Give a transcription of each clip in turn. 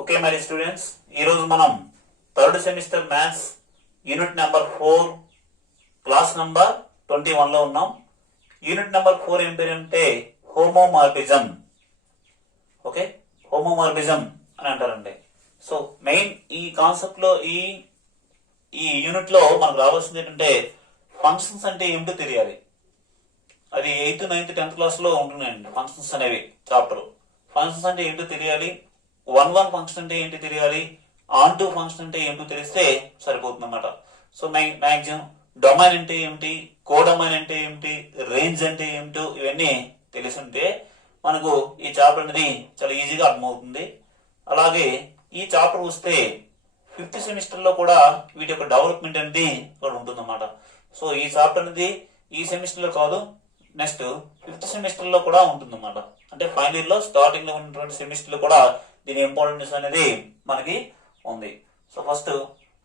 Okay మరి students, ఈరోజు మనం third semester maths unit number 4 class number 21 లో ఉన్నాం. యూనిట్ నెంబర్ 4 ఏం పేరంటే హోమోమార్ఫిజం. ఓకే, హోమోమార్ఫిజం అని అంటారండి. సో మెయిన్ ఈ కాన్సెప్ట్ లో ఈ యూనిట్ లో మనకు రావాల్సింది ఏంటంటే ఫంక్షన్స్ అంటే ఏమిటో తెలియాలి. అది 8th, 9th, 10th క్లాస్ లో ఉంటున్నాయండి ఫంక్షన్స్ అనేవి చాప్టర్. ఫంక్షన్స్ అంటే ఏంటో తెలియాలి, 1-1 ఫంక్షన్ అంటే ఏంటి తెలియాలి, ఆన్ టు ఫంక్షన్ అంటే ఏంటో తెలిస్తే సరిపోతుంది అన్నమాట. సో మ్యాక్సిమం డొమైన్ అంటే ఏమిటి, కోడొమైన్ అంటే ఏమిటి, రేంజ్ అంటే ఏమిటో ఇవన్నీ తెలిసి ఉంటే మనకు ఈ చాప్టర్ అనేది చాలా ఈజీగా అర్థమవుతుంది. అలాగే ఈ చాప్టర్ వస్తే 5th సెమిస్టర్ లో కూడా వీటి యొక్క డెవలప్మెంట్ అనేది కూడా ఉంటుందన్నమాట. సో ఈ చాప్టర్ అనేది ఈ సెమిస్టర్ లో కాదు, నెక్స్ట్ 5th సెమిస్టర్ లో కూడా ఉంటుందన్నమాట. అంటే ఫైనల్ ఇయర్ లో స్టార్టింగ్ లో ఉన్నటువంటి సెమిస్టర్ లో కూడా దీని ఇంపార్టెన్స్ అనేది మనకి ఉంది. సో ఫస్ట్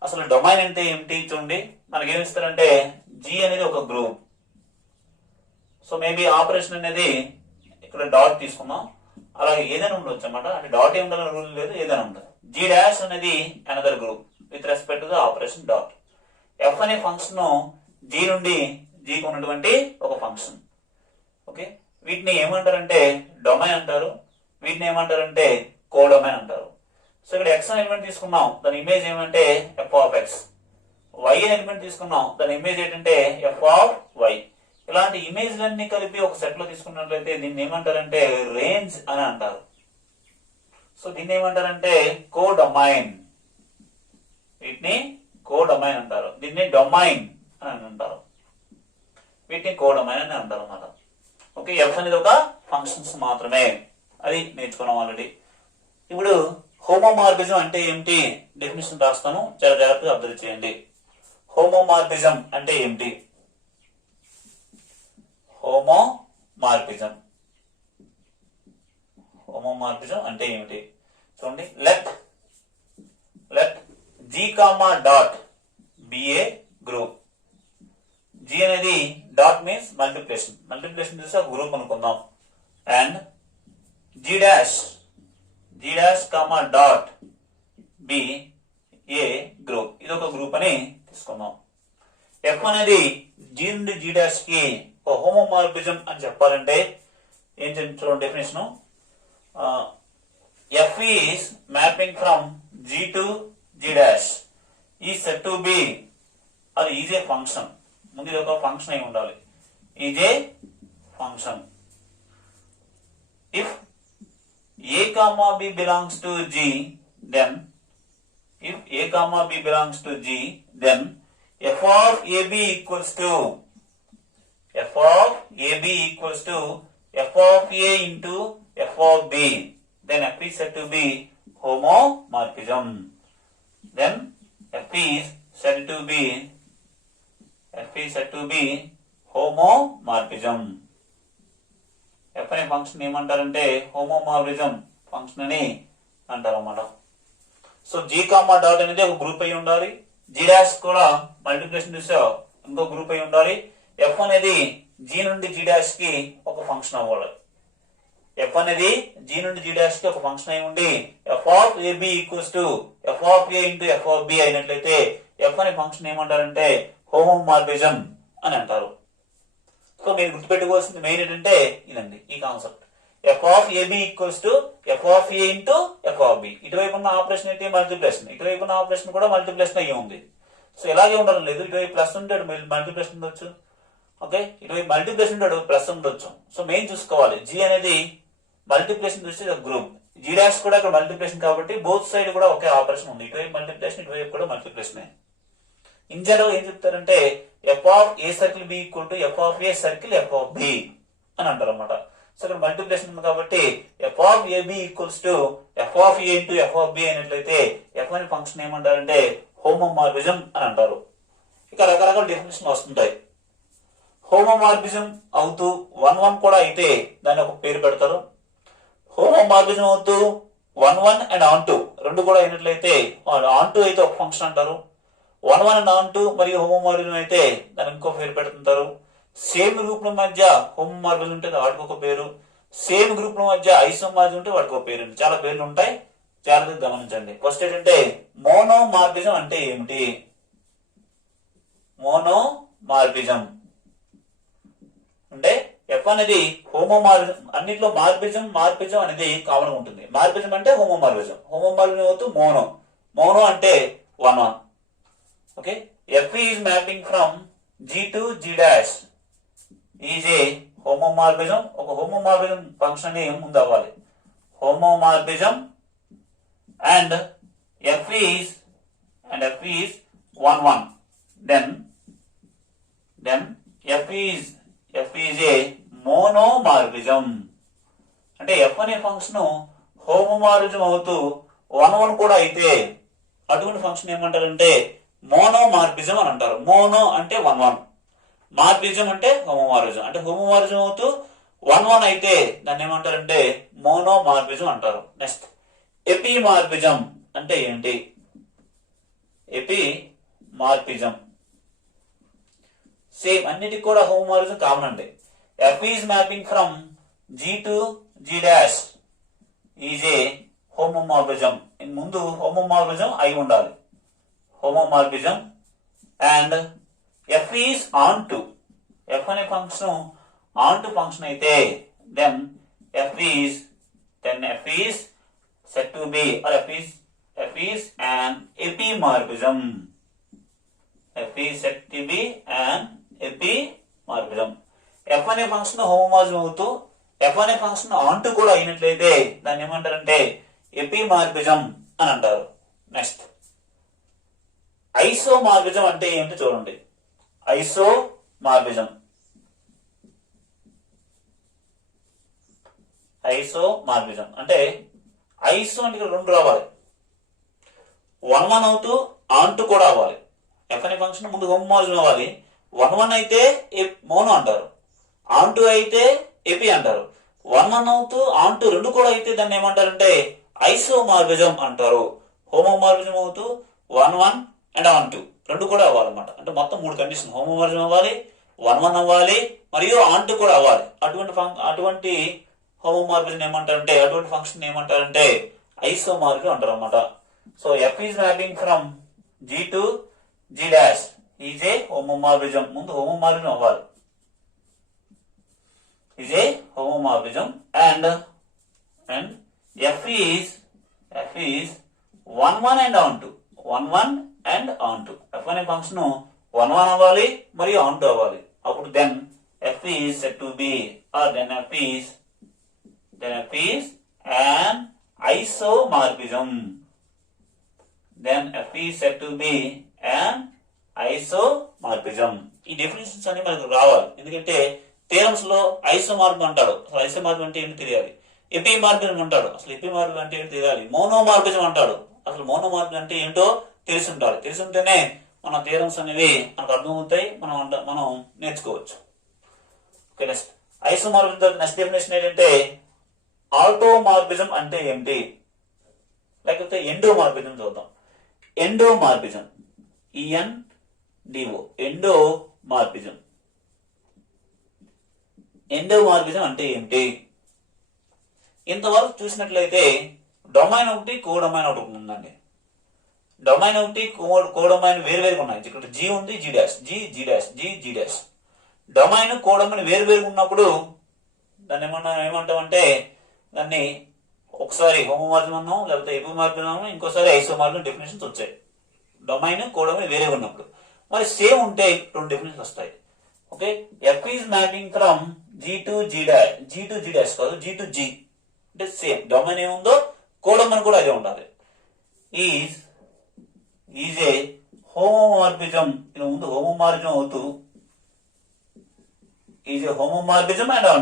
అసలు డొమైన్ అంటే ఏమిటి చూడండి. మనకి ఏమి ఇస్తారంటే జీ అనేది ఒక గ్రూప్. సో మేబీ ఆపరేషన్ అనేది ఇక్కడ డాట్ తీసుకున్నాం, అలాగే ఏదైనా ఉండొచ్చు అన్నమాట. అంటే డాట్ ఏం ఉండాలని రూల్ లేదు, ఏదైనా ఉంటుంది. జీ డాష్ అనేది another group with respect to the operation dot. F అనే ఫంక్షన్ జీ నుండి జీకి ఉన్నటువంటి ఒక ఫంక్షన్. ఓకే, వీటిని ఏమంటారంటే డొమైన్ అంటారు, వీటిని ఏమంటారంటే కోడొమైన్ అంటారు. సో ఇక్కడ ఎక్స్ అనే ఎలిమెంట్ తీసుకున్నాం, దాని ఇమేజ్ ఏమంటే ఎఫ్ ఆఫ్ ఎక్స్. వై అనే ఎలిమెంట్ తీసుకున్నాం, దాని ఇమేజ్ ఏంటంటే ఎఫ్ ఆఫ్ వై. ఇలాంటి ఇమేజ్లన్నీ కలిపి ఒక సెట్ లో తీసుకున్నట్లయితే దీన్ని ఏమంటారంటే రేంజ్ అని అంటారు. సో దీన్ని ఏమంటారంటే కోడొమైన్. వీటిని కోడొమైన్ అంటారు, దీన్ని డొమైన్ అని అంటారు, వీటిని కోడొమైన్ అని అంటారు అన్నమాట. ఓకే, ఎఫ్ అనేది ఒక ఫంక్షన్స్ మాత్రమే, అది నేర్చుకున్నాం ఆల్రెడీ. ఇప్పుడు హోమోమార్ఫిజం అంటే ఏమిటి డెఫినేషన్ రాస్తాను, చాలా జాగ్రత్తగా అబ్జర్వ్ చేయండి. హోమోమార్ఫిజం అంటే ఏమిటి? హోమోమార్ఫిజం అంటే ఏమిటి చూడండి. Let G comma dot be a group. G అనేది డాట్ మీన్స్ మల్టిప్లికేషన్ చేసి ఒక గ్రూప్ అనుకుందాం. And G dash comma dot be a group, ఇది ఒక గ్రూప్ అని తీసుకుందాం. ఎఫ్ అనేది జీ నుండి జీ డాష్ కి ఒక హోమోమార్ఫిజం అని చెప్పాలంటే ఏం చూడండి definition. F is mapping from G to G dash ఈ సెట్ టు బి, అది ఈజ్ ఏ ఫంక్షన్. ముందు ఇది ఒక ఫంక్షన్ అయి ఉండాలి, is a function. If a comma b belongs to g, then if a comma b belongs to g, then f of ab equals to f of a into f of b, then f is said to be homomorphism. Then f is said to be homomorphism. F అనే function ఏమంటారంటే homomorphism function అని అంటారు అన్నమాట. So G comma dot అనేది ఒక group అయి ఉండాలి, G dash కూడా మల్టిప్లికేషన్ చూసా ఇంకో గ్రూప్ అయి ఉండాలి. ఎఫ్ అనేది జీ నుండి జీ డాష్ కి ఒక ఫంక్షన్ అవ్వాలి. ఎఫ్ అనేది జీ నుండి జీ డాష్ కి ఒక ఫంక్షన్ అయి ఉండి f of ab equals to F of a into F of b అయినట్లయితే ఎఫ్ అనే ఫంక్షన్ ఏమంటారంటే హోమోమార్ఫిజం అని అంటారు. సో మీరు గుర్తుపెట్టుకోవాల్సింది మెయిన్ ఏంటంటే ఇదండి, ఈ concept. F of ab equals to F of a into F of b. ఇటువైపు ఉన్న ఆపరేషన్ ఏంటి మల్టిప్లికేషన్, ఇటువైపు ఉన్న ఆపరేషన్ కూడా మల్టిప్లికేషన్ అయ్యి ఉంది. సో ఇలాగే ఉండడం లేదు, ఇటువైపు ప్లస్ ఉంటాడు మల్టిప్లికేషన్ ఉండొచ్చు. ఓకే, ఇటువైపు మల్టిప్లికేషన్ ఉంటాడు ప్లస్ ఉండొచ్చు. సో మెయిన్ చూసుకోవాలి, జీ అనేది మల్టిప్లికేషన్ చూస్తే గ్రూప్, జీ డాష్ కూడా ఇక్కడ మల్టిప్లికేషన్ కాబట్టి బోత్ సైడ్ కూడా ఒకే ఆపరేషన్ ఉంది. ఇటువైపు మల్టిప్లికేషన్, ఇటువైపు కూడా మల్టిప్లికేషన్. ఇన్ జనరల్ ఏం చెప్తారంటే f of a circle b equal to F of a circle f of b అని అంటారు అన్నమాట. సో ఇక్కడ మల్టిప్లికేషన్ ఉంది కాబట్టి F of ab equals to F of a into F of b అయినట్లయితే f అనే ఫంక్షన్ ఏమంటారంటే హోమోమార్ఫిజం అని అంటారు. ఇక రకరకాల డెఫినేషన్ వస్తుంటాయి. హోమోమార్ఫిజం అవుతూ 1-1 కూడా అయితే దాన్ని ఒక పేరు పెడతారు. హోమోమార్ఫిజం అవుతూ 1-1 అండ్ ఆన్ టూ రెండు కూడా అయినట్లయితే ఆన్ టూ అయితే ఒక ఫంక్షన్ అంటారు. 1-1 అండ్ ఆన్ టూ మరియు హోమోమార్ఫిజం అయితే దానికి ఇంకో పేరు పెడుతుంటారు. సేమ్ గ్రూప్ ల మధ్య హోమోమార్ఫిజం ఉంటే వాటికి ఒక పేరు, సేమ్ గ్రూప్ ల మధ్య ఐసోమార్ఫిజం ఉంటే వాటికి ఒక పేరు. చాలా పేర్లు ఉంటాయి, జాగ్రత్తగా గమనించండి. ఫస్ట్ ఏంటంటే మోనోమార్ఫిజం అంటే ఏమిటి? మోనోమార్ఫిజం అంటే ఎఫ్ అనేది హోమోమార్ఫిజం, అన్నిట్లో మార్ఫిజం అనేది కామన్ ఉంటుంది. మార్ఫిజం అంటే హోమోమార్ఫిజం అవుతూ మోనో అంటే 1 okay. F is mapping from G to G dash is a homomorphism. ఒక హోమోమార్ఫిజం ఫంక్షన్ ముందు అవ్వాలి. Homomorphism and f is 1 then f is a monomorphism. అంటే f అనే ఫంక్షన్ హోమోమార్ఫిజం అవుతూ 1 కూడా అయితే అటువంటి ఫంక్షన్ ఏమంటారంటే మోనోమార్ఫిజం అని అంటారు. మోనో అంటే 1 మార్ఫిజం అంటే హోమోమార్ఫిజం. అంటే హోమోమార్ఫిజం అవుతూ 1 అయితే దాన్ని ఏమంటారంటే మోనోమార్ఫిజం అంటారు. నెక్స్ట్ ఎపిమార్ఫిజం అంటే ఏంటి? ఎపిమార్ఫిజం సేమ్ అన్నిటికి కూడా హోమోమార్ఫిజం కామన్ అండి. F is mapping from G to G dash is a homomorphism. ముందు హోమోమార్ఫిజం అయి ఉండాలి. Homomorphism and f is onto, f అనే ఫంక్షన్ ఆన్ టు ఫంక్షన్ అయితే then f is said to be or f is an epimorphism. f is said to be an epimorphism. f అనే function homomorphism అవుతూ f అనే function on to కూడా అయినట్లయితే దాన్ని ఏమంటారంటే ఎపిమార్ఫిజం అని అంటారు. నెక్స్ట్ ఐసోమార్ఫిజం అంటే ఏంటి చూడండి. ఐసోమార్ఫిజం అంటే ఐసో అంటే ఇక్కడ 2 రావాలి. 1 అవుతూ ఆన్ టు కూడా అవ్వాలి. ఎఫ్ అనే ఫంక్షన్ ముందు హోమోమార్ఫిజం అవ్వాలి. 1 అయితే మోనో అంటారు, ఆన్ టు అయితే ఎపి అంటారు. 1 అవుతూ ఆన్ టు 2 కూడా అయితే దాన్ని ఏమంటారంటే ఐసోమార్ఫిజం అంటారు. హోమోమార్ఫిజం అవుతూ 1 అండ్ ఆన్ టు 2 కూడా అవ్వాలన్నమాట. అంటే మొత్తం 3 కండిషన్. హోమోమార్ఫిజం అవ్వాలి, 1 అవ్వాలి, మరియు ఆన్ టు కూడా అవ్వాలి. అటువంటి హోమోమార్ఫిజం ఏమంటారంటే, అటువంటి ఫంక్షన్ ఏమంటారంటే ఐసోమార్ఫిజం అంటారు అన్నమాట. So f is mapping from G to G dash is a homomorphism. ముందు హోమోమార్ఫిజం అవ్వాలి. Is a homomorphism and f is 1 and onto 1 and onto. F అనే ఫంక్షన్ 1 అవ్వాలి మరియు ఆన్ టు అవ్వాలి. అప్పుడు then f is said to be or then f is an isomorphism. Then f is said to be an isomorphism. ఈ definitions అన్ని మనకు రావాలి. ఎందుకంటే థియరమ్స్ లో ఐసోమార్ఫిజం అంటాడు, అసలు ఐసోమార్ఫిజం అంటే ఏంటి తెలియాలి. ఎపిమార్ఫిజం అంటాడు, అసలు ఎపిమార్ఫిజం అంటే ఏంటి తెలియాలి. మోనోమార్ఫిజం అంటాడు, అసలు మోనోమార్ఫిజం అంటే ఏంటో తెలిసి ఉండాలి. తెలిసి ఉంటేనే మన థియరమ్స్ అనేవి మనకు అర్థమవుతాయి, మనం నేర్చుకోవచ్చు. Okay. Next isomorphism next definition ఏంటంటే ఆటోమార్ఫిజం అంటే ఏంటి, లేకపోతే ఎండోమార్ఫిజం చూద్దాం. ఎండోమార్ఫిజం ENDO ఎండోమార్ఫిజం. ఎండోమార్ఫిజం అంటే ఏంటి? ఇంతవరకు చూసినట్లయితే డొమైన్ ఒకటి కోడొమైన్ ఒకటి ఉందండి. డొమైన్ ఒకటి కోడొమైన్ వేరువేరుగా ఉన్నాయి. ఇక్కడ జీ ఉంది, G dash, G dash. Domain codomain వేరువేరుగా ఉన్నప్పుడు దాన్ని ఏమంటామంటే దాన్ని ఒకసారి హోమోమార్ఫిజం అన్నాం, లేకపోతే ఎపిమార్ఫిజం అన్నాం, ఇంకోసారి ఐసోమార్ఫిజం డెఫినేషన్స్ వచ్చాయి. డొమైన్ కోడొమైన్ వేరే ఉన్నప్పుడు. మరి సేమ్ ఉంటే 2 డెఫినేషన్స్ వస్తాయి. Okay. F is mapping from G to G dash కాదు, జీ టు జీ అంటే సేమ్. డొమైన్ ఏముందో కోడొమైన్ కూడా అదే ఉండాలి. Is a homomorphism. ముందు హోమోమార్ఫిజం అవుతూ is a homomorphism and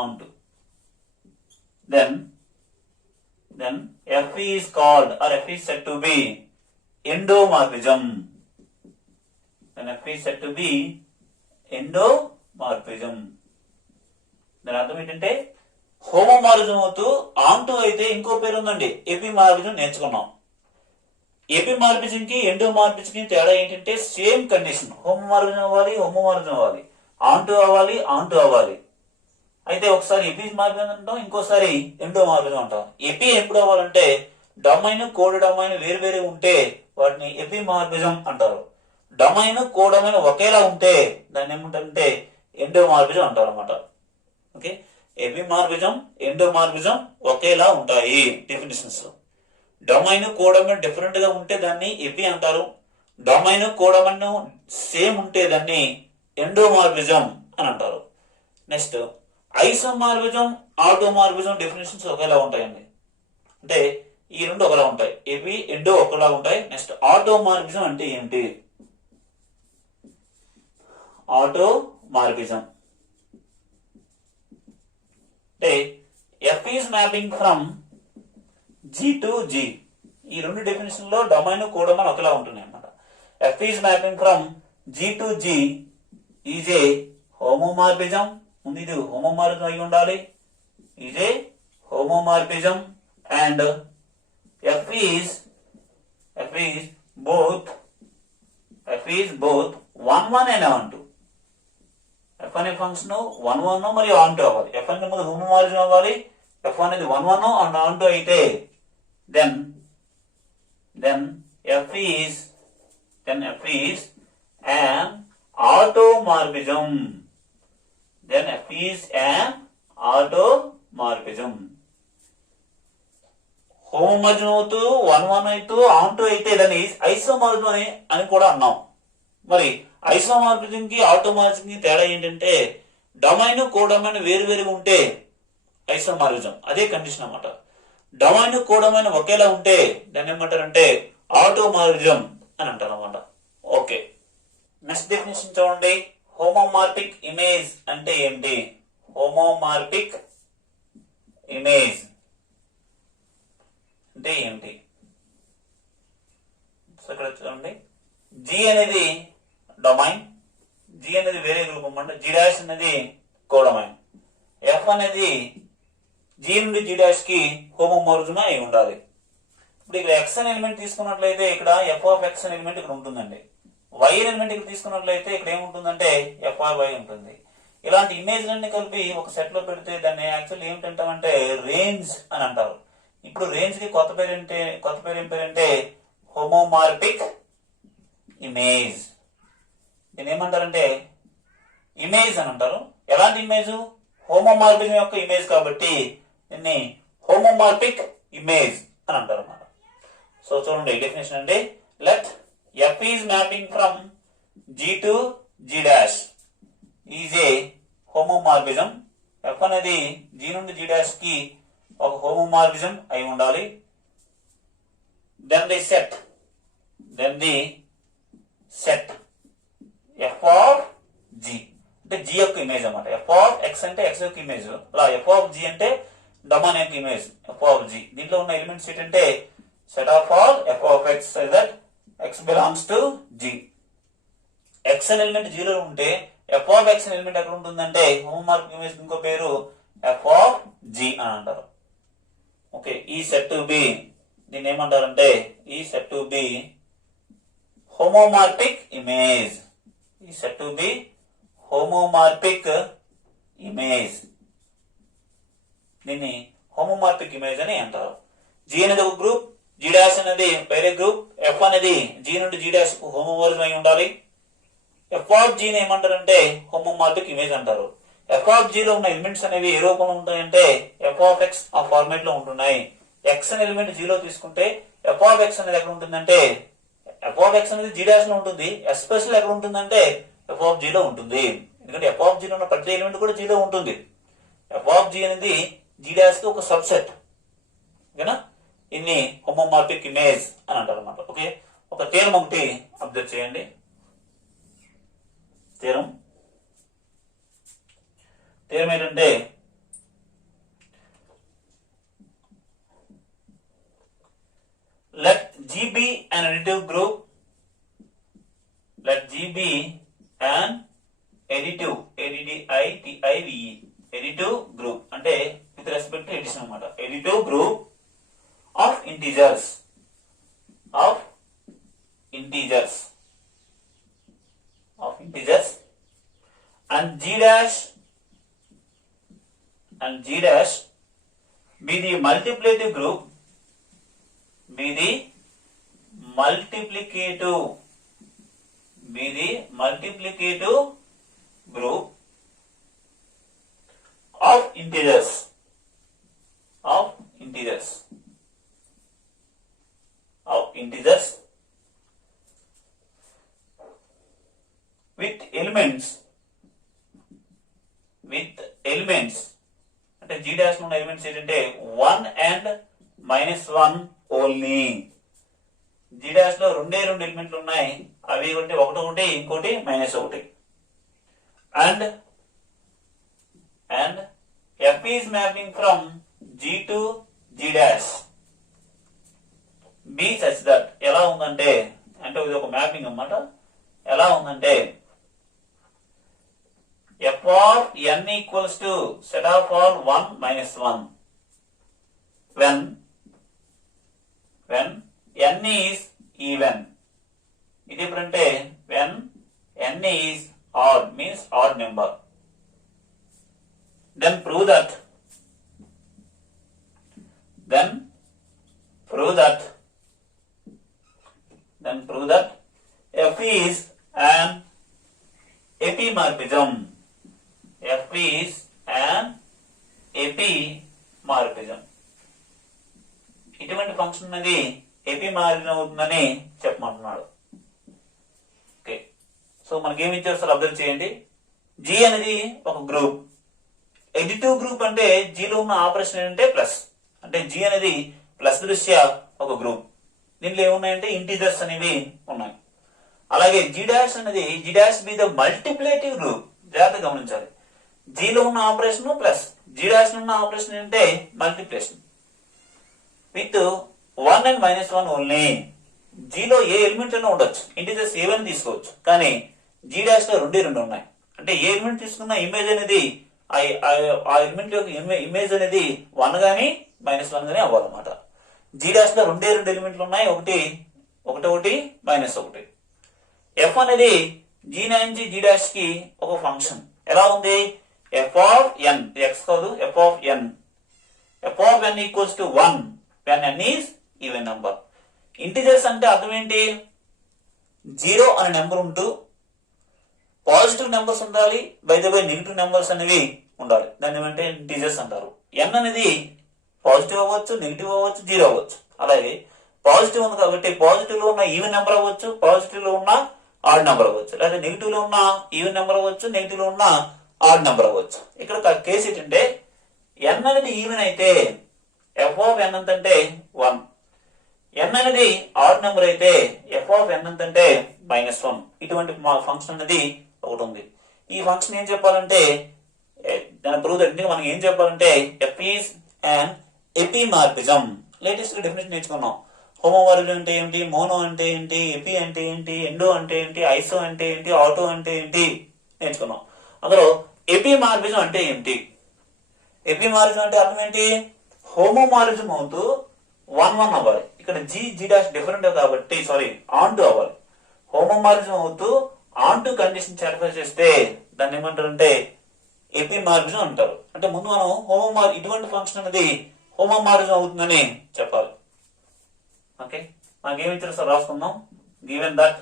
onto then f is called or f is said to be endomorphism. Then f is said to be endomorphism. దాని అర్థం ఏంటంటే homomorphism అవుతూ ఆన్ టు అయితే ఇంకో పేరు ఉందండి, ఎపిమార్ఫిజం నేర్చుకున్నాం. ఎపిమార్ఫిజం కి ఎండోమార్ఫిజం కి తేడా ఏంటంటే సేమ్ కండిషన్. హోమోమార్ఫిజం అవ్వాలి, ఆన్ టు అవ్వాలి. అయితే ఒకసారి ఎపిమార్ఫిజం అంటాం, ఇంకోసారి ఎండోమార్ఫిజం అంటాం. ఎపి ఎప్పుడు అవ్వాలంటే డొమైన్ కోడ్ డొమైన్ వేరు వేరు ఉంటే వాటిని ఎపిమార్ఫిజం అంటారు. డొమైన్ కోడ్ డొమైన్ ఒకేలా ఉంటే దాన్ని ఏమంటారంటే ఎండోమార్ఫిజం అంటారు అనమాట. ఓకే, ఎపిమార్ఫిజం ఎండోమార్ఫిజం ఒకేలా ఉంటాయి definitions. Domain code domain different గా ఉంటే దాన్ని ఎపి అంటారు. డొమైన్ కోడ్ డొమైన్ సేమ్ ఉంటే దాన్ని ఎండోమార్ఫిజం అని అంటారు. నెక్స్ట్ ఐసోమార్ఫిజం ఆటోమార్ఫిజం డెఫినేషన్స్ ఒకేలా ఉంటాయండి. అంటే ఈ రెండు ఒకలా ఉంటాయి, ఎపి ఎండో ఒకలా ఉంటాయి. నెక్స్ట్ ఆటోమార్ఫిజం అంటే ఏంటి? ఆటోమార్ఫిజం అంటే F is mapping from G to G. ఈ రెండు డెఫినేషన్ లో డొమైన్ కోడ్ డొమైన్ ఒకేలా ఉంటున్నాయి అన్నమాట. F is mapping from G to G is a homomorphism. ముందు ఇది హోమోమార్ఫిజం అయి ఉండాలి. Is a homomorphism and f is both 1 and 1 F అనే ఫంక్షన్ 1 మరియు 2 అవ్వాలి. ఎఫ్ అనే ముందు హోమోమార్ఫిజం అవ్వాలి. ఎఫ్ అనేది 1 అండ్ 2 అయితే then f is an automorphism. Then f is an automorphism. Homomorphism అవుతూ 1 అయితే 2 అయితే దాన్ని ఐసోమార్ఫిజం అని కూడా అన్నాం. మరి ఐసోమార్ఫిజం కి ఆటోమార్ఫిజం కి తేడా ఏంటంటే డొమైన్ కోడ్ డొమైన్ వేరు వేరుగా ఉంటే ఐసోమార్ఫిజం, అదే కండిషన్ అన్నమాట. డొమైన్ కోడ్ డొమైన్ ఒకేలా ఉంటే దాన్ని ఏమంటారంటే ఆటోమార్ఫిజం అని అంటారు అన్నమాట. ఓకే, నెక్స్ట్ డెఫినేషన్ చూడండి. హోమోమార్ఫిక్ ఇమేజ్ అంటే ఏంటి? హోమోమార్ఫిక్ ఇమేజ్ అంటే ఏంటి? ఇక్కడ చూడండి, జి అనేది డొమైన్, జి అనేది వేరే గ్రూప్ అన్నమాట. జి డాష్ అనేది కోడొమైన్. ఎఫ్ అనేది జి నుండి జి డాష్ కి హోమోమార్ఫిజం అయి ఉండాలి. ఇప్పుడు ఇక్కడ ఎక్స్ అనే ఎలిమెంట్ తీసుకున్నట్లయితే ఇక్కడ ఎఫ్ ఆఫ్ ఎక్స్ అనే ఎలిమెంట్ ఇక్కడ ఉంటుందండి. వై అనే ఎలిమెంట్ ఇక్కడ తీసుకున్నట్లయితే ఇక్కడ ఏముంటుందంటే ఎఫ్ ఆర్ వై ఉంటుంది. ఇలాంటి ఇమేజ్ అన్ని కలిపి ఒక సెట్ లో పెడితే దాన్ని యాక్చువల్లీ ఏమిటంటామంటే రేంజ్ అని అంటారు. ఇప్పుడు రేంజ్ కి కొత్త పేరు ఏం పేరంటే హోమోమార్ఫిక్ ఇమేజ్. దీన్ని ఏమంటారంటే ఇమేజ్ అని అంటారు. ఎలాంటి ఇమేజ్? హోమోమార్ఫిజం యొక్క ఇమేజ్ కాబట్టి దీన్ని హోమోమార్ఫిక్ ఇమేజ్ అని అంటారు అన్నమాట. సో చూడండి డెఫినేషన్ అంటే let f is mapping from G to G dash is a homomorphism. F అనేది జి నుండి జి డాష్ కి ఒక హోమోమార్ఫిజం అయి ఉండాలి. Then the set f of G అంటే జి యొక్క ఇమేజ్ అన్నమాట. ఎఫ్ ఆఫ్ ఎక్స్ అంటే ఎక్స్ యొక్క ఇమేజ్, అలా ఎఫ్ ఆఫ్ జి అంటే డొమైన్ యొక్క ఇమేజ్ ఎఫ్ ఆఫ్ జి. దీంట్లో ఉన్న ఎలిమెంట్స్ ఏంటంటే set of all f of x that x belongs to G. X అనే ఎలిమెంట్ జీలో ఉంటే ఎఫ్ ఆఫ్ ఎక్స్ అనే ఎలిమెంట్ ఎక్కడ ఉంటుందంటే హోమోమార్ఫిక్ ఇమేజ్ ఇంకో పేరు ఎఫ్ ఆఫ్ జి అని అంటారు. ఓకే, ఈ సెట్ టు బి దీన్ని ఏమంటారంటే ఈ set to be homomorphic image. ఈ set to be homomorphic image. దీన్ని హోమోమార్ఫిక్ ఇమేజ్ అని అంటారు. జి అనేది ఒక గ్రూప్, జి డాష్ అనేది వేరే గ్రూప్. ఎఫ్ అనేది జి నుండి జి డాష్ కు హోమోమార్ఫిజం అయి ఉండాలి. ఎఫ్ ఆఫ్ జీని ఏమంటారంటే హోమోమార్ఫిక్ ఇమేజ్ అంటారు. ఎఫ్ ఆఫ్ జీ లో ఉన్న ఎలిమెంట్స్ అనేవి ఏ రూపంలో ఉంటాయంటే ఎఫ్ ఆఫ్ ఎక్స్ ఆ ఫార్మేట్ లో ఉంటున్నాయి. ఎక్స్ అనే ఎలిమెంట్ జీలో తీసుకుంటే ఎఫ్ ఆఫ్ ఎక్స్ అనేది ఎక్కడ ఉంటుందంటే ఎఫ్ ఆఫ్ ఎక్స్ అనేది జీ డాష్ లో ఉంటుంది. ఎస్పెషల్ ఎక్కడ ఉంటుందంటే ఎఫ్ ఆఫ్ జీలో ఉంటుంది. ఎందుకంటే ఎఫ్ ఆఫ్ జీలో ఉన్న ప్రతి ఎలిమెంట్ కూడా జీలో ఉంటుంది. ఎఫ్ ఆఫ్ జీ అనేది జీ డాష్ కి ఒక సబ్సెట్. ఓకేనా? ఇన్ని హోమోమార్ఫిక్ ఇమేజ్ అని అంటారు అన్నమాట. ఓకే, ఒక థీరం ఒకటి అబ్జర్వ్ చేయండి. థీరం ఏంటంటే let G be an additive group. Let G be an additive additive group అంటే with respect to addition అన్నమాట. additive group of integers and G dash and G dash be the multiplicative group, be the multiplicative group of integers with elements అంటే G dash లో ఉన్న elements ఏంటంటే 1 and -1 only. G dash లో రెండు ఎలిమెంట్లు ఉన్నాయి, అవి ఒకటి ఇంకోటి -1. and F is mapping from G to G dash B such that ఎలా ఉందంటే ఇది ఒక మ్యాపింగ్ అన్నమాట. ఎలా ఉందంటే f of n equals to set of all 1 minus 1 when n is even. ఇది ఎప్పుడంటే when n is odd, means odd number. Then prove that f is an epimorphism. ఇటువంటి ఫంక్షన్ అనేది ఎపిమార్ఫిజం అవుతుందని చెప్పమంటున్నాడు. ఓకే, సో మనకేమి ఇచ్చారు సార్ అబ్జర్వ్ చేయండి. G అనేది ఒక గ్రూప్. ఎడిటివ్ గ్రూప్ అంటే జీలో ఉన్న ఆపరేషన్ ఏంటంటే ప్లస్, అంటే G అనేది ప్లస్ దృష్ట్యా ఒక గ్రూప్. దీంట్లో ఏమున్నాయంటే ఇంటీజర్స్ అనేవి ఉన్నాయి. అలాగే G dash అనేది G dash be the multiplicative group. జాగ్రత్తగా గమనించాలి, జీలో ఉన్న ఆపరేషన్ ప్లస్ G dash లో ఉన్న ఆపరేషన్ ఏంటంటే మల్టిప్లికేషన్ విత్ 1 and -1 ఓన్లీ. జీలో ఏ ఎలిమెంట్ అయినా ఉండొచ్చు, ఇంటీజర్స్ ఏవైనా తీసుకోవచ్చు, కానీ G dash లో రెండు ఉన్నాయి. అంటే ఏ ఎలిమెంట్ తీసుకున్న ఇమేజ్ అనేది ఆ ఎలిమెంట్ యొక్క ఇమేజ్ అనేది 1 గానీ -1 గానీ అవ్వాలన్నమాట. G dash లో రెండు ఎలిమెంట్లు ఉన్నాయి, ఒకటి -1. F అనేది G నుంచి G dash కి ఒక ఫంక్షన్. ఎలా ఉంది? f of n, x కాదు, f of n equals to 1 when n is even number. Integers అంటే అర్థం ఏంటి? 0 అనే నెంబర్ ఉంటూ పాజిటివ్ నెంబర్స్ ఉండాలి, by the way negative numbers అనేవి ఉండాలి. దాన్ని ఏమంటే ఇంటిజర్స్ అంటారు. n అనేది పాజిటివ్ అవ్వచ్చు, నెగిటివ్ అవ్వచ్చు, 0 అవ్వచ్చు. అలాగే పాజిటివ్ ఉంది కాబట్టి పాజిటివ్ లో ఉన్న ఈవెన్ నెంబర్ అవ్వచ్చు, పాజిటివ్ లో ఉన్న ఆడ్ నెంబర్ అవ్వచ్చు, లేదా నెగిటివ్ లో ఉన్న ఈవెన్ నెంబర్ అవ్వచ్చు, నెగిటివ్ లో ఉన్న ఆడ్ నెంబర్ అవ్వచ్చు. ఇక్కడ కేసు ఏంటంటే n అనేది ఈవెన్ అయితే f of n అంటే 1, n అనేది ఆడ్ నెంబర్ అయితే f of n అంటే -1. ఇటువంటి ఫంక్షన్ అనేది ఒకటి ఉంది. ఈ ఫంక్షన్ ఏం చెప్పాలంటే దాని ప్రూవ్ అంటే మనం ఏం చెప్పాలంటే f is an epimorphism. Latest definition నేర్చుకున్నాం. హోమోమార్ఫిజం అంటే ఏంటి, మోనో అంటే ఏంటి, ఎపి అంటే ఏంటి, ఎండో అంటే ఏంటి, ఐసో అంటే ఏంటి, ఆటో అంటే ఏంటి నేర్చుకున్నాం. అందులో ఎపిమార్ఫిజం అంటే ఏంటి? ఎపిమార్ఫిజం అంటే అర్థం ఏంటి? హోమోమార్ఫిజం అవుతూ 1 అవ్వాలి. ఇక్కడ G dash డిఫరెంట్ కాబట్టి ఆన్ టు అవ్వాలి. హోమోమార్ఫిజం అవుతూ ఆన్ టు కండిషన్ సాటిస్ఫై చేస్తే దాన్ని ఏమంటారంటే ఎపిమార్ఫిజం అంటారు. అంటే ముందు మనం ఇటువంటి ఫంక్షన్ అనేది హోమోమార్ఫిజం అవుతుందని చెప్పాలి. ఓకే, మనకేమి ఇచ్చారు సార్ రాసుకుందాం. Given that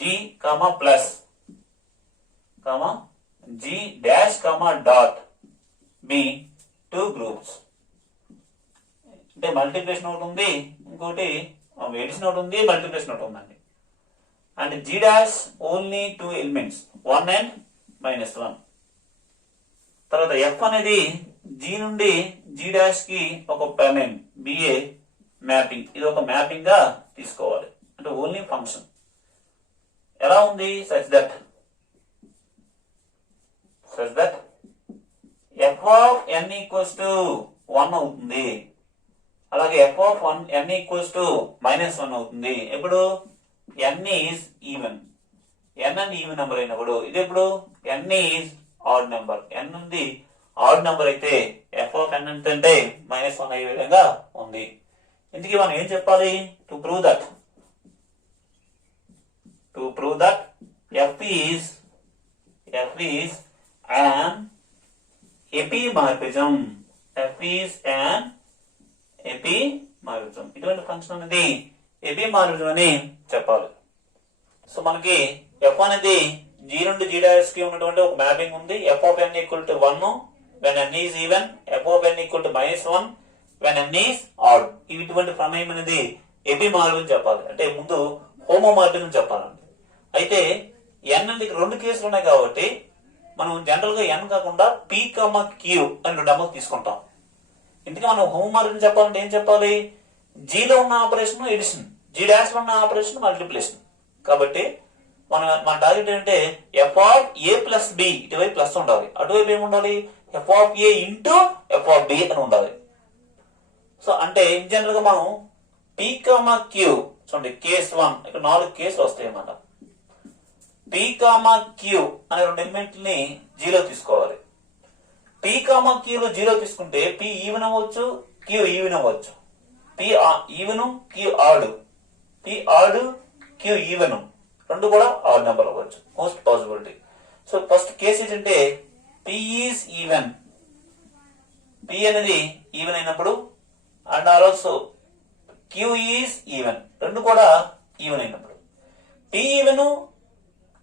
G plus G dash dot be 2 groups. అంటే మల్టిప్లికేషన్ ఒకటి ఉంది, ఇంకోటి ఎడిషన్ ఒకటి ఉంది, మల్టిప్లికేషన్ ఒకటి ఉందండి. And G dash only 2 elements 1 and -1. తర్వాత F అనేది G నుండి G dash కి ఒక BA మ్యాపింగ్. ఇది ఒక మ్యాపింగ్ గా తీసుకోవాలి. అంటే ఓన్లీ ఫంక్షన్ ఎలా ఉంది? Such that f of n equals to 1 అవుతుంది. అలాగే f of n equals to -1 అవుతుంది. ఎప్పుడు n is even. n and even number అయినప్పుడు. ఇది ఎప్పుడు n is odd number. n ఉంది ఆడ్ నెంబర్ అయితే f of n అంటే -1 అయ్యే విధంగా ఉంది. ఇందుకే మనం ఏం చెప్పాలి? To prove that f is F is an epimorphism. F is an epimorphism. ఇటువంటి ఫంక్షన్ అనేది ఎపిమార్ఫిజం అని చెప్పాలి. సో మనకి F అనేది G నుండి G' కి ఉన్నటువంటి ఒక మ్యాపింగ్ ఉంది. F of n equal to 1 when n is even, F of n equal to -1 when n is odd. ఇటువంటి ప్రమేయం అనేది ఎపిమార్ఫిజం చెప్పాలి. అంటే ముందు హోమోమార్ఫిజం చెప్పాలండి. అయితే n అనేది రెండు కేసులు ఉన్నాయి కాబట్టి మనం జనరల్ గా n కాకుండా p, q అని రెండు నెంబర్స్ తీసుకుంటాం. ఇందుకే మనం హోమోమార్ఫిజం చెప్పాలంటే ఏం చెప్పాలి? G లో ఉన్న ఆపరేషన్ ఎడిషన్, G' లో ఉన్న ఆపరేషన్ మల్టిప్లికేషన్. కాబట్టి మన టార్గెట్ ఏంటంటే f of a plus b, ఇటువైపు ప్లస్ ఉండాలి, అటువైపు ఏమి ఉండాలి? F of a into F of b అని ఉండాలి. సో అంటే ఇన్ జనరల్ గా మనం పీ కామా క్యూ చూడండి, కేస్ 1 ఇక్కడ 4 కేసులు వస్తాయి అన్నమాట. పీ కామా క్యూ అనే రెండు ఎలిమెంట్ని జీరో తీసుకోవాలి. పీ కామా క్యూలో జీరో తీసుకుంటే పీ ఈవెన్ అవ్వచ్చు, క్యూ ఈవెన్ అవ్వచ్చు. P even, queue odd, p odd, q even రెండు కూడా ఆడ్ నెంబర్ అవ్వచ్చు, most possibility. So first case ఏంటంటే పీ ఈజ్ ఈవెన్, పీ అనేది ఈవెన్ అయినప్పుడు, and also q is even, రెండు కూడా ఈవెన్ అయినప్పుడు. P even,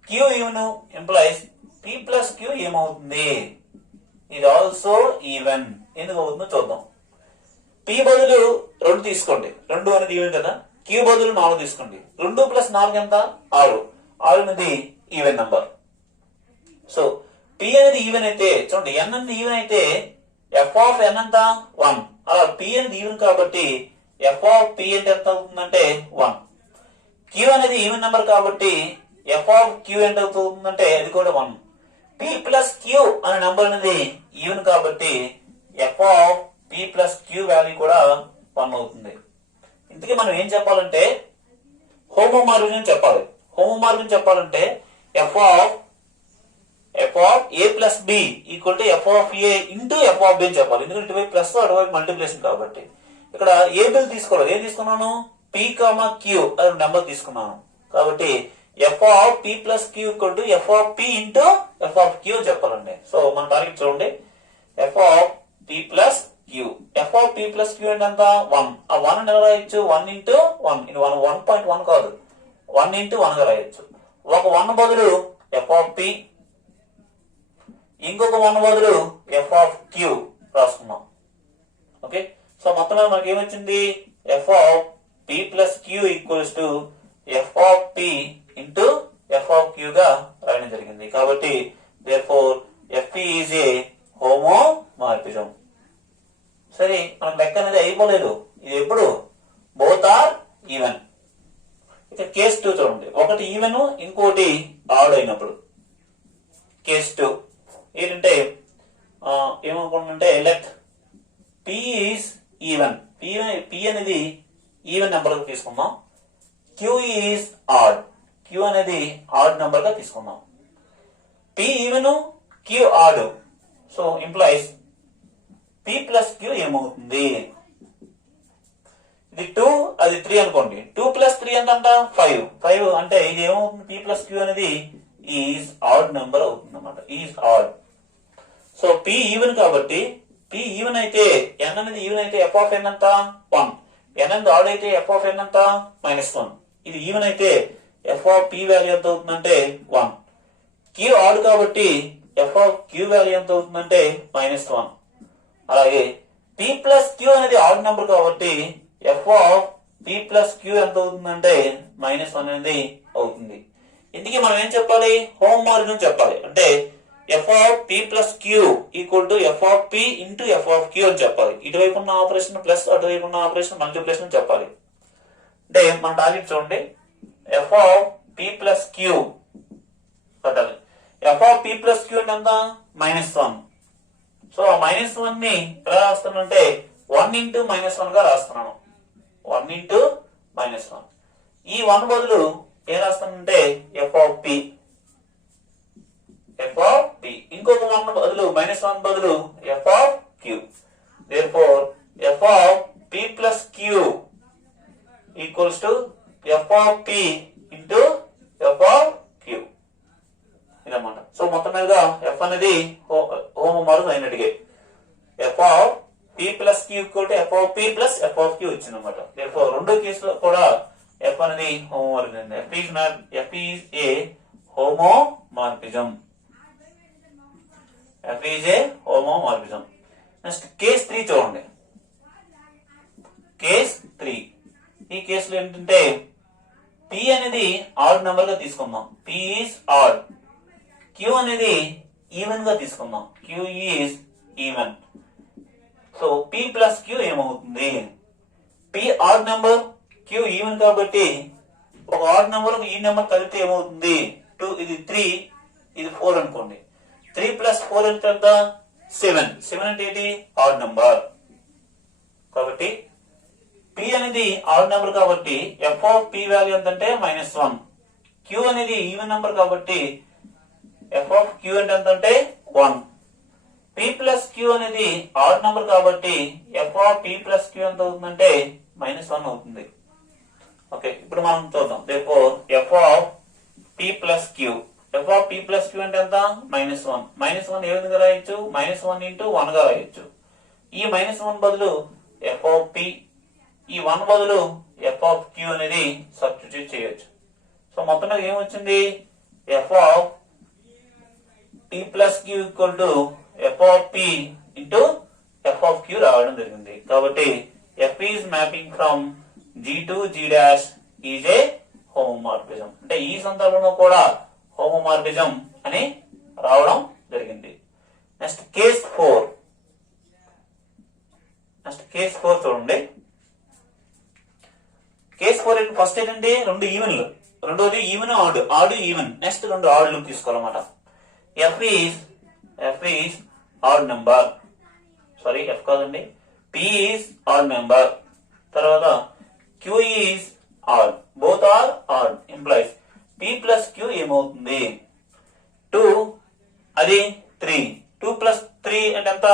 q even implies p plus queue ఏమవుతుంది? ఇది ఆల్సో ఈవెన్. ఎందుకు అవుతుందో చూద్దాం. పీ బదులు 2 తీసుకోండి, 2 అనేది ఈవెన్ కదా. క్యూ బదులు 4 తీసుకోండి, 2 ప్లస్ 4 ఎంత? 6. 6 అనేది ఈవెన్ నంబర్. సో పి అనేది ఈవెన్ అయితే చూడండి, ఎన్ అనేది ఈవెన్ అయితే ఎఫ్ ఆఫ్ ఎన్ ఎంత? 1. అలా పి అనేది ఈవెన్ కాబట్టి ఎఫ్ ఆఫ్ పి అంటే ఎంత అవుతుందంటే 1. క్యూ అనేది ఈవెన్ నెంబర్ కాబట్టి ఎఫ్ ఆఫ్ క్యూ ఎంత అవుతుందంటే అది కూడా 1. పి ప్లస్ క్యూ అనే నెంబర్ అనేది ఈవెన్ కాబట్టి F of P plus queue value కూడా 1 అవుతుంది. ఇందుకే మనం ఏం చెప్పాలంటే హోమోమార్ఫిజం చెప్పాలి. హోమోమార్ఫిజం చెప్పాలంటే f of a plus b equal to F of a into F of b అని చెప్పాలి. ఎందుకంటే ఇటువైపు ప్లస్ అటువైపు మల్టిప్లికేషన్ కాబట్టి. ఇక్కడ ఏ బిల్ తీసుకోవాలి, ఏం తీసుకున్నాను? పి కామా క్యూ అది నెంబర్ తీసుకున్నాను కాబట్టి F of P plus queue equal to F of P into F of q చెప్పాలండి. సో మన టార్గెట్ చూడండి, F of P plus q. F of P plus queue అంటే ఎంత? 1. ఆ 1 ఎలా రాయొచ్చు? 1 ఇంటూ 1. ఇది 1.1 కాదు, 1 ఇంటూ 1 గా రాయొచ్చు. ఒక 1 బదులు ఎఫ్ ఆఫ్ పి, ఇంకొక 1 బదులు ఎఫ్ ఆఫ్ క్యూ రాసుకున్నాం. ఓకే, సో మొత్తం మనకి ఏమొచ్చింది? F of P plus queue equals to F of P into F of q గా రాయడం జరిగింది. కాబట్టి therefore f is a homomorphism. సరే, మనకు లెక్క అనేది అయిపోలేదు. ఇది ఎప్పుడు? Both are even. ఇక కేస్ 2 చూడండి, ఒకటి ఈవెన్ ఇంకోటి ఆడ్ అయినప్పుడు. కేస్ 2 ఏంటంటే ఏమనుకుంటుంటే let P is even, P అనేది ఈవెన్ నెంబర్ గా తీసుకుందాం. క్యూ ఈజ్ ఆడ్, క్యూ అనేది ఆడ్ నెంబర్ గా తీసుకుందాం. P even, queue odd. So implies P plus queue ఏమవుతుంది? ఇది 2, అది 3 అనుకోండి. 2 ప్లస్ 3 ఎంత? 5. 5 అంటే ఇది ఏమవుతుంది? పి ప్లస్ క్యూ అనేది ఈజ్ ఆడ్ నెంబర్ అవుతుంది అన్నమాట, is odd. So P even కాబట్టి, పి ఈవెన్ అయితే ఎన్ అనేది ఈవెన్ అయితే ఎఫ్ ఆఫ్ ఎన్ ఎంత? 1. ఎన్ అనేది ఆడ్ అయితే ఎఫ్ ఆఫ్ ఎన్ ఎంత? -1. ఇది ఈవెన్ అయితే ఎఫ్ ఆఫ్ పి వాల్యూ ఎంత అవుతుందంటే 1. క్యూ ఆడ్ కాబట్టి ఎఫ్ ఆఫ్ క్యూ వాల్యూ ఎంత అవుతుందంటే -1. అలాగే పి ప్లస్ క్యూ అనేది ఆడ్ నెంబర్ కాబట్టి F of P plus queue ఎంత అవుతుందంటే -1 అనేది అవుతుంది. ఇందుకే మనం ఏం చెప్పాలి? హోమోమార్ఫిజం చెప్పాలి. అంటే f of P plus queue equal to F of P into F of q అని చెప్పాలి. ఇటువైపు ఉన్న ఆపరేషన్ ప్లస్ అటువైపు ఉన్న ఆపరేషన్ మల్టిప్లికేషన్ చెప్పాలి. అంటే మన టార్గెట్ చూడండి, F of P plus Q కట్టాలి. F of P plus queue అంటే ఎంత? -1. సో ఆ -1 ని ఎలా రాస్తానంటే 1 ఇంటూ -1 గా రాస్తున్నాను. 1 ఇంటూ -1. ఈ 1 బదులు ఏం రాస్తానంటే F of P, F of P. ఇంకొక 1 బదులు -1 బదులు F of Q. therefore F of P plus queue equals to F of P into F of Q ఇదన్నమాట. సో మొత్తం మీదుగా ఎఫ్ అనేది హోమోమార్ఫిజం అయినట్టుగా F of P plus queue equal to F of P plus F of Q వచ్చింది అనమాట. రెండో కేసులో కూడా ఎఫ్ అనేది homomorphism. F is a homomorphism. F is a homomorphism. Next case 3 చూడండి. కేస్ 3 ఈ కేసులో ఏంటంటే పి అనేది ఆడ్ నెంబర్ గా తీసుకుందాం. P is odd. క్యూ అనేది ఈవెన్ గా తీసుకుందాం. Q is even. So P plus queue ఏమవుతుంది? P odd number, Q even కాబట్టి ఒక ఆడ్ నెంబర్ ఈ నెంబర్ కలిపితే ఏమవుతుంది? 2 ఇది 3 ఇది 4 అనుకోండి. 3 ప్లస్ 4 ఎంత? 7. 7 అంటే ఏంటి? Odd number. కాబట్టి పి అనేది ఆడ్ నెంబర్ కాబట్టి ఎఫ్ ఆఫ్ పి వాల్యూ ఎంతంటే -1. క్యూ అనేది ఈవెన్ నెంబర్ కాబట్టి ఎఫ్ ఆఫ్ క్యూ అంటే ఎంతంటే 1. పి ప్లస్ క్యూ అనేది ఆడ్ నెంబర్ కాబట్టి F of P plus queue ఎంత అవుతుందంటే -1 అవుతుంది. ఓకే, ఇప్పుడు మనం చూద్దాం. F of P plus q. F of P plus queue అంటే ఎంత? -1. -1 ఏ విధంగా రాయొచ్చు? -1 ఇంటూ 1 గా రాయొచ్చు. ఈ -1 బదులు ఎఫ్ ఆఫ్ పి, ఈ 1 బదులు ఎఫ్ ఆఫ్ క్యూ అనేది సబ్స్టిట్యూట్ చేయొచ్చు. సో మొత్తం మీద ఏమొచ్చింది? F of P plus queue equal to F of P into F of q రావడం జరిగింది. కాబట్టి f is mapping from G to G dash is a homomorphism. అంటే ఈ సందర్భంలో కూడా హోమోమార్ఫిజం అని రావడం జరిగింది. Next case 4. చూడండి. కేస్ 4 ఫస్ట్ ఏంటంటే 2 ఈవెన్లు, రెండోది ఈవెన్ ఆడ్ ఈవెన్. నెక్స్ట్ 2 ఆడ్లు తీసుకోవాలన్నమాట. F is odd number. Sorry, f కాదండి, పి ఈజ్ ఆడ్ నెంబర్. తర్వాత q is odd. Both are odd implies p plus queue ఏమవుతుంది? 2 అది 3. 2 ప్లస్ 3 అంటే ఎంత?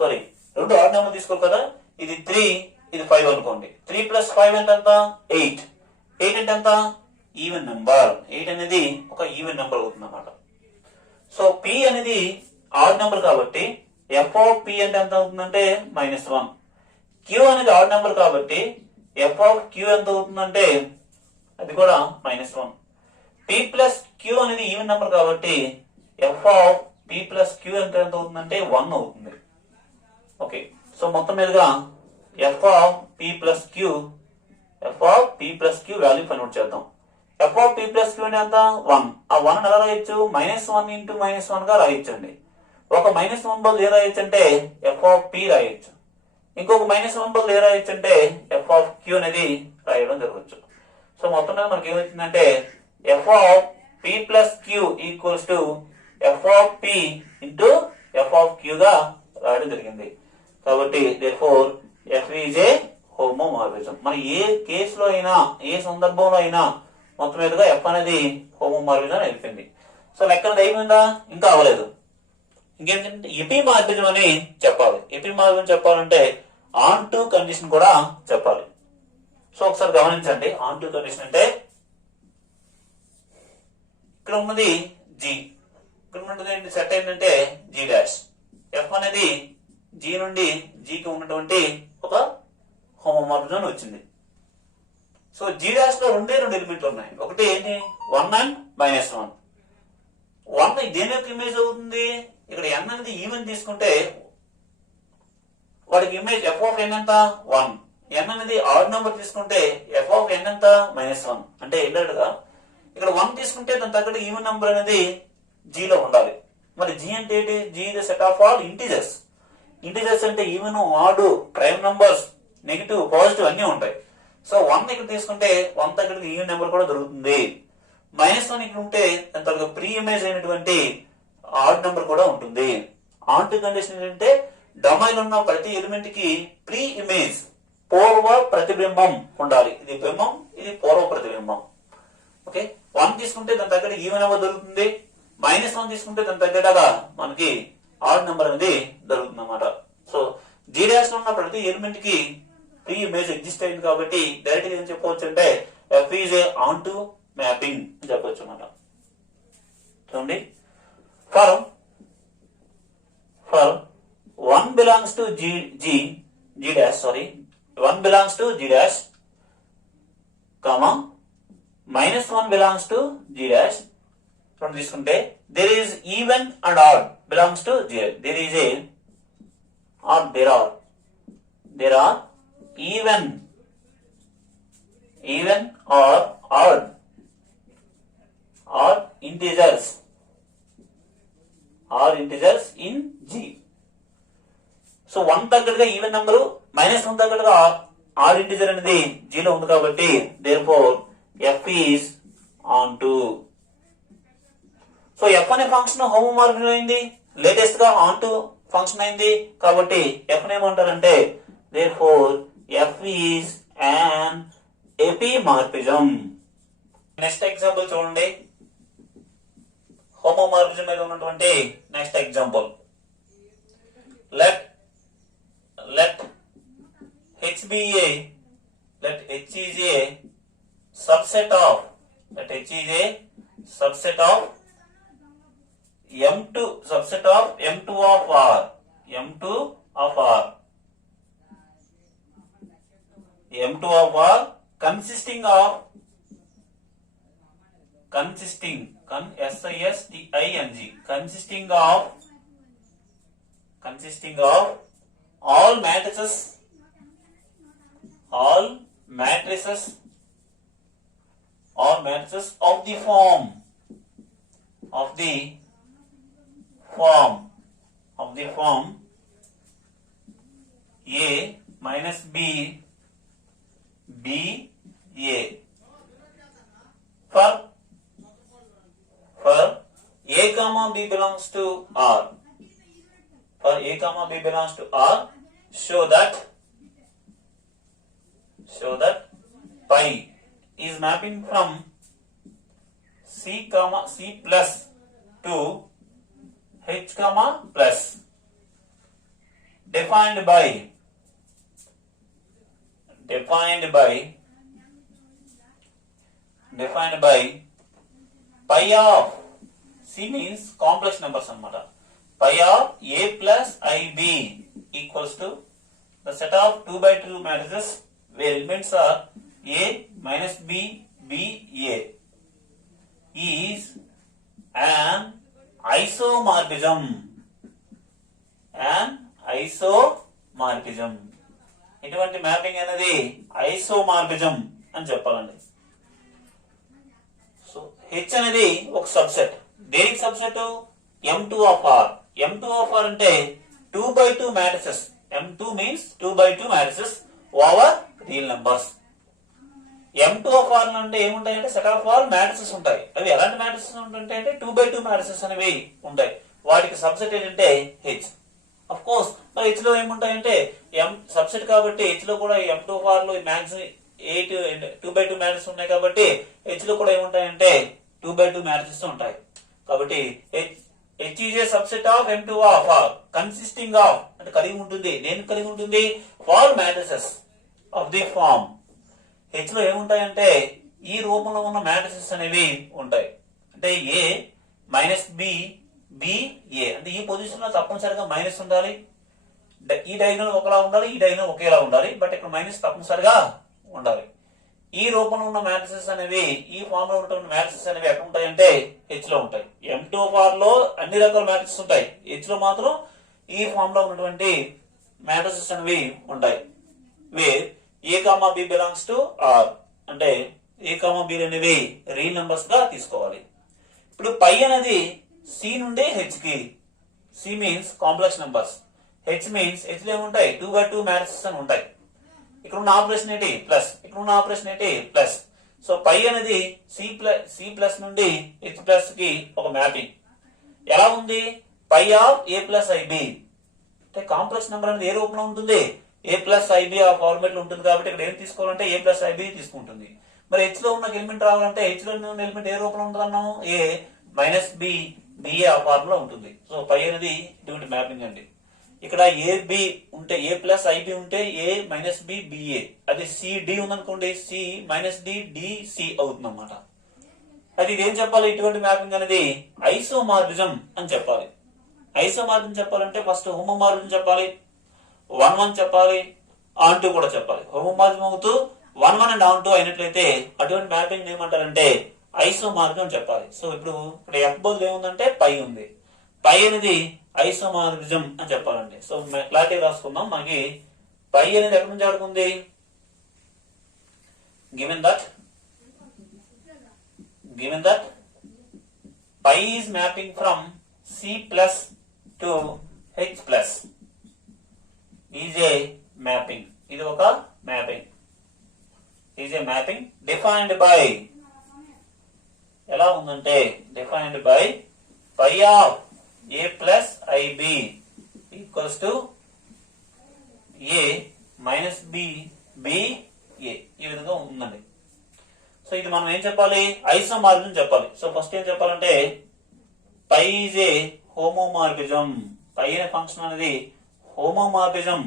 సారీ, 2 ఆడ్ నెంబర్ తీసుకోవాలి కదా. ఇది 3 ఇది 5 అనుకోండి. 3 ప్లస్ 5 అంటే ఎంత? 8. 8 అంటే ఎంత? Even number. 8 అనేది ఒక ఈవెన్ నెంబర్ అవుతుంది అన్నమాట. సో పి అనేది ఆడ్ నెంబర్ కాబట్టి ఎఫ్ ఆఫ్ పి అంటే ఎంత అవుతుందంటే -1. క్యూ అనేది ఆడ్ నెంబర్ కాబట్టి ఎఫ్ ఆఫ్ క్యూ ఎంత అవుతుందంటే అది కూడా -1. పి ప్లస్ క్యూ అనేది ఈవెన్ నెంబర్ కాబట్టి F of P plus queue ఎంత అవుతుందంటే 1 అవుతుంది. ఓకే, సో మొత్తం మీదుగా F of P plus queue value convert చేద్దాం. F of P plus queue అంటే ఎంత? 1. ఆ 1 ఎలా రాయొచ్చు? -1 ఇంటూ -1 గా రాయొచ్చండి. ఒక -1 బదులు ఏ రాయొచ్చు అంటే ఎఫ్ ఆఫ్ పి రాయొచ్చు. ఇంకొక -1 బదులు ఏ రాయొచ్చు అంటే ఎఫ్ ఆఫ్ క్యూ అనేది రాయడం జరగచ్చు. సో మొత్తం మీద మనకి ఏమవుతుందంటే f of P plus queue equals to F of P into F of q గా రాయడం జరిగింది. కాబట్టి therefore f is a homomorphism. మరి ఏ కేసులో అయినా, ఏ సందర్భంలో అయినా మొత్తం మీదుగా ఎఫ్ అనేది హోమోమార్ఫిజం అయిపోయింది. సో లెక్క అయిపోయిందా? ఇంకా అవ్వలేదు. ఇంకేంటంటే ఎపిమార్ఫిజం అని చెప్పాలి. ఎపిమార్ఫిజం చెప్పాలంటే ఆన్ టు కండిషన్ కూడా చెప్పాలి. సో ఒకసారి గమనించండి. ఆన్ టు కండిషన్ అంటే ఇక్కడ ఉన్నది జీ, ఇక్కడ ఉన్నది సెట్ ఏంటంటే జీ డాష్. ఎఫ్ అనేది జీ నుండి జీకి ఉన్నటువంటి ఒక హోమోమార్ఫిజం వచ్చింది. సో జీ డాష్ లో 2 ఎలిమెంట్లు ఉన్నాయి. ఒకటి ఏంటి? 1 అండ్ -1. 1 దేని యొక్క ఇమేజ్ అవుతుంది? ఇక్కడ n అనేది ఈవెన్ తీసుకుంటే వాడికి ఇమేజ్ ఎఫ్ ఆఫ్ n ఎంత? 1. n అనేది ఆడ్ నెంబర్ తీసుకుంటే ఎఫ్ ఆఫ్ n ఎంత? -1. అంటే ఇండైరెక్ట్ గా ఇక్కడ 1 తీసుకుంటే దాని తగ్గట్టు ఈవెన్ నెంబర్ అనేది జీలో ఉండాలి. మరి జీ అంటే ఏంటి? G the set of all integers. Integers అంటే even, odd, prime numbers, negative, positive అన్ని ఉంటాయి. సో 1 ఇక్కడ తీసుకుంటే 1 తగ్గట్టు ఈవెన్ నెంబర్ కూడా దొరుకుతుంది. -1 ఇక్కడ ఉంటే దాని తగ్గ ప్రీ ఇమేజ్ అయినటువంటి ఆడ్ నెంబర్ కూడా ఉంటుంది. ఆన్ టు కండిషన్ ఏంటంటే డొమైన్ ఉన్న ప్రతి ఎలిమెంట్ కి ప్రీ ఇమేజ్, పూర్వ ప్రతిబింబం ఉండాలి. ఇది బింబం, ఇది పూర్వ ప్రతిబింబం. ఓకే, 1 తీసుకుంటే దాని తగ్గట్టు ఈవెన్ నెంబర్ దొరుకుతుంది. -1 తీసుకుంటే దాని తగ్గట్టుగా మనకి ఆడ్ నెంబర్ అనేది దొరుకుతుంది అన్నమాట. సో జీ డాష్ లో ఉన్న ప్రతి ఎలిమెంట్ కి ప్రీ ఇమేజ్ ఎగ్జిస్ట్ అయింది కాబట్టి డైరెక్ట్ గా ఏం చెప్పవచ్చు అంటే F is A on to mapping అని చెప్పొచ్చు అన్నమాట. సో గుర్తుపెట్టుకోండి. For 1 belongs to G dash, 1 belongs to G dash, comma, -1 belongs to G dash. from తీసుకుంటే there is even and odd belongs to G. there is a or there are even or odd integers in G. So 1 తగ్గట్టుగా even number, -1 తగ్గట్టుగా add integer అనేది G లో ఉంది కాబట్టి therefore F is on 2. So F అనే function homomorphism అయింది, latest గా onto function అయింది కాబట్టి F ఏమంటారంటే therefore F is an epimorphism. Next example చూడండి, హోమోమార్ఫిజం మీద ఉన్నటువంటి next example. let H is a subset of M2 of R. M2 of R consisting of all matrices of the form A minus B A. For A comma B belongs to R. Show that pi is mapping from C plus to H plus, defined by pi of C means complex numbers అన్నమాట. pi of A plus IB equals to the set of 2 by 2 matrices where elements are A minus B A is an isomorphism. ఇటువంటి mapping అనేది isomorphism అని చెప్పాలండి. So H అనేది ఒక subset. దేనికి subset? M2 of R. M2 of R అంటే 2 by 2 matrices. M2 means 2 by 2 matrices over real numbers. M2 of R అంటే ఏముంటాయంటే set of all matrices ఉంటాయి. అవి ఎలాంటి మ్యాట్రిసెస్ ఉంటాయంటే 2 by 2 మ్యాట్రిసెస్ అనేవి ఉంటాయి. వాటికి సబ్సెట్ ఏంటంటే హెచ్. అఫ్ కోర్స్ మరి హెచ్ లో ఏముంటాయంటే M సబ్సెట్ కాబట్టి హెచ్ లో కూడా M2 of R లో మ్యాక్సిమం 2 by 2 మ్యాట్రిసెస్ ఉన్నాయి కాబట్టి హెచ్ లో కూడా ఏముంటాయంటే 2 by 2 మ్యాట్రిసెస్ ఉంటాయి. కాబట్టి H is a subset of M2 of R consisting of అంటే కలిగి ఉంటుంది. దేనికి కలిగి ఉంటుంది? all matrices of the form. H లో ఏముంటాయంటే ఈ రూపంలో ఉన్న మ్యాట్రిసెస్ అనేవి ఉంటాయి. అంటే A మైనస్ B A అంటే ఈ పొజిషన్ లో తప్పనిసరిగా మైనస్ ఉండాలి. ఈ డయాగ్నల్ ఒకలా ఉండాలి, ఈ డయాగ్నల్ ఒకేలా ఉండాలి. బట్ ఇక్కడ మైనస్ తప్పనిసరిగా ఉండాలి. ఈ రూపంలో ఉన్న మ్యాట్రిసెస్ అనేవి, ఈ ఫామ్ లో ఉన్నటువంటి మ్యాట్రిసెస్ అనేవి ఎక్కడ ఉంటాయంటే హెచ్ లో ఉంటాయి. M2 of R లో అన్ని రకాల మ్యాట్రిసెస్ ఉంటాయి. హెచ్ లో మాత్రం ఈ ఫామ్ లో ఉన్నటువంటి మ్యాట్రిసెస్ అనేవి ఉంటాయి. Where A, B belongs to R అంటే A, B అనేవి రియల్ నంబర్స్ గా తీసుకోవాలి. ఇప్పుడు పై అనేది C నుండి H కి. C means complex numbers. H means H లో ఏముంటాయి? 2 by 2 మ్యాట్రిసెస్ అని ఉంటాయి. ఇక్కడ ఉన్న ఆపరేషన్ ఏంటి? ప్లస్. ఇక్కడ ఉన్న ఆపరేషన్ ఏంటి? ప్లస్. సో పై అనేది C ప్లస్ నుండి H ప్లస్ కి ఒక మ్యాపింగ్. ఎలా ఉంది? పై ఆఫ్ A ప్లస్ IB అంటే కాంప్లెక్స్ నెంబర్ అనేది ఏ రూపంలో ఉంటుంది? A ప్లస్ IB ఆ ఫార్మేట్ లో ఉంటుంది కాబట్టి ఇక్కడ ఏం తీసుకోవాలంటే A ప్లస్ IB తీసుకుంటుంది. మరి H లో ఉన్న ఎలిమెంట్ రావాలంటే H లో ఉన్న ఎలిమెంట్ ఏ రూపంలో ఉంటుంది అన్నాము? A మైనస్ B BA ఆ ఫార్ములా ఉంటుంది. సో పై అనేది ఇటువంటి మ్యాపింగ్ అండి. ఇక్కడ AB ఉంటే A ప్లస్ IB ఉంటే A మైనస్ B BA, అది CD ఉందనుకోండి C మైనస్ D DC అవుతుంది అన్నమాట. అది ఇదేం చెప్పాలి, ఇటువంటి మ్యాపింగ్ అనేది ఐసోమార్ఫిజం అని చెప్పాలి. ఐసోమార్ఫిజం చెప్పాలంటే ఫస్ట్ హోమోమార్ఫిజం చెప్పాలి, 1-1 చెప్పాలి, ఆన్ టూ కూడా చెప్పాలి. హోమోమార్ఫిజం అవుతూ 1-1 అండ్ ఆన్ టూ అయినట్లయితే అటువంటి మ్యాపింగ్ ఏమంటారంటే ఐసోమార్ఫిజం చెప్పాలి. సో ఇప్పుడు ఇక్కడ ఎఫ్ బదులు ఏముందంటే పై ఉంది, పై అనేది ఐసోమార్ఫిజం అని చెప్పాలండి. సో క్లారిటీ రాసుకుందాం. మనకి పై అనేది ఎక్కడి నుంచి ఆడుకుంది, given that pi is mapping from C plus to H plus is a mapping. ఇది ఒక mapping, is a mapping defined by, ఎలా ఉందంటే defined by pi of A plus IB equals to A minus B B A, ఈ విధంగా ఉందండి. So ఇది మనం ఏం చెప్పాలి, ఐసోమార్ఫిజం చెప్పాలి. సో ఫస్ట్ ఏం చెప్పాలంటే పై ఈజ్ ఏ హోమోమార్ఫిజం, పై అనే ఫంక్షన్ అనేది హోమోమార్ఫిజం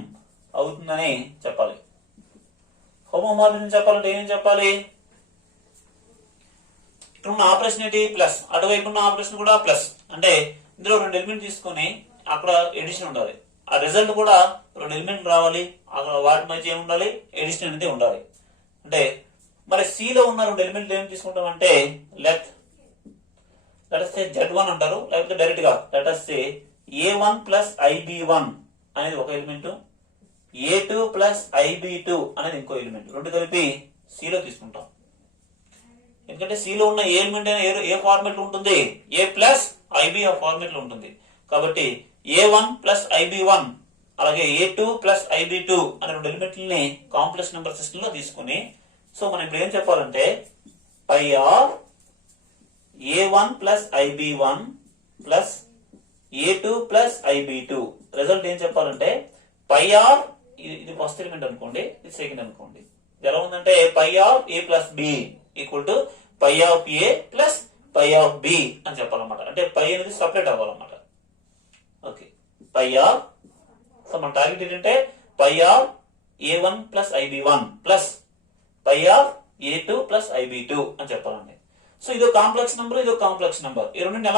అవుతుందని చెప్పాలి. హోమోమార్ఫిజం చెప్పాలంటే ఏం చెప్పాలి, ఇక్కడ ఉన్న ఆపరేషన్ ఏంటి ప్లస్, అటువైపు ఉన్న ఆపరేషన్ కూడా ప్లస్, అంటే ఇందులో 2 ఎలిమెంట్ తీసుకొని అక్కడ ఎడిషన్ ఉండాలి, ఆ రిజల్ట్ కూడా 2 ఎలిమెంట్ రావాలి, అక్కడ వాటి మధ్య ఏమి ఉండాలి, ఎడిషన్ అనేది ఉండాలి. అంటే మరి C లో ఉన్న 2 ఎలిమెంట్లు ఏం తీసుకుంటాం అంటే లెట్ us say Z1 అంటారు, లేకపోతే డైరెక్ట్ గా let us say A1 plus IB1 అనేది ఒక ఎలిమెంట్, A2 ప్లస్ IB2 అనేది ఇంకో ఎలిమెంట్, 2 కలిపి C లో తీసుకుంటాం. ఎందుకంటే C లో ఉన్న ఏ ఎలిమెంట్ అయినా ఏ ఫార్మేట్ లో ఉంటుంది, A ప్లస్ IB ఆ ఫార్మేట్ లో ఉంటుంది. కాబట్టి A1 ప్లస్ IB1 అలాగే A2 ప్లస్ IB2 అనే 2 ఎలిమెంట్లని కాంప్లెక్స్ నెంబర్ సిస్టమ్ లో తీసుకుని, సో మనం ఇప్పుడు ఏం చెప్పాలంటే pi of A1 plus IB1 plus A2 plus IB2 result ఏం చెప్పాలంటే పై ఆఫ్, ఇది ఫస్ట్ ఎలిమెంట్ అనుకోండి, ఇది సెకండ్ అనుకోండి, ఎలా ఉందంటే pi of A plus B equal to pi of A plus pi of B అని చెప్పాలన్నమాట. అంటే పై అనేది సపరేట్ అవ్వాలన్నమాట. ఓకే, పై ఆఫ్, సో మన టార్గెట్ ఏంటంటే pi of A1 plus IB1 plus pi of A2 plus IB2 అని చెప్పాలండి. So ఇది కాంప్లెక్స్ నెంబర్, ఇది కాంప్లెక్స్ నెంబర్, ఈ రెండింటిని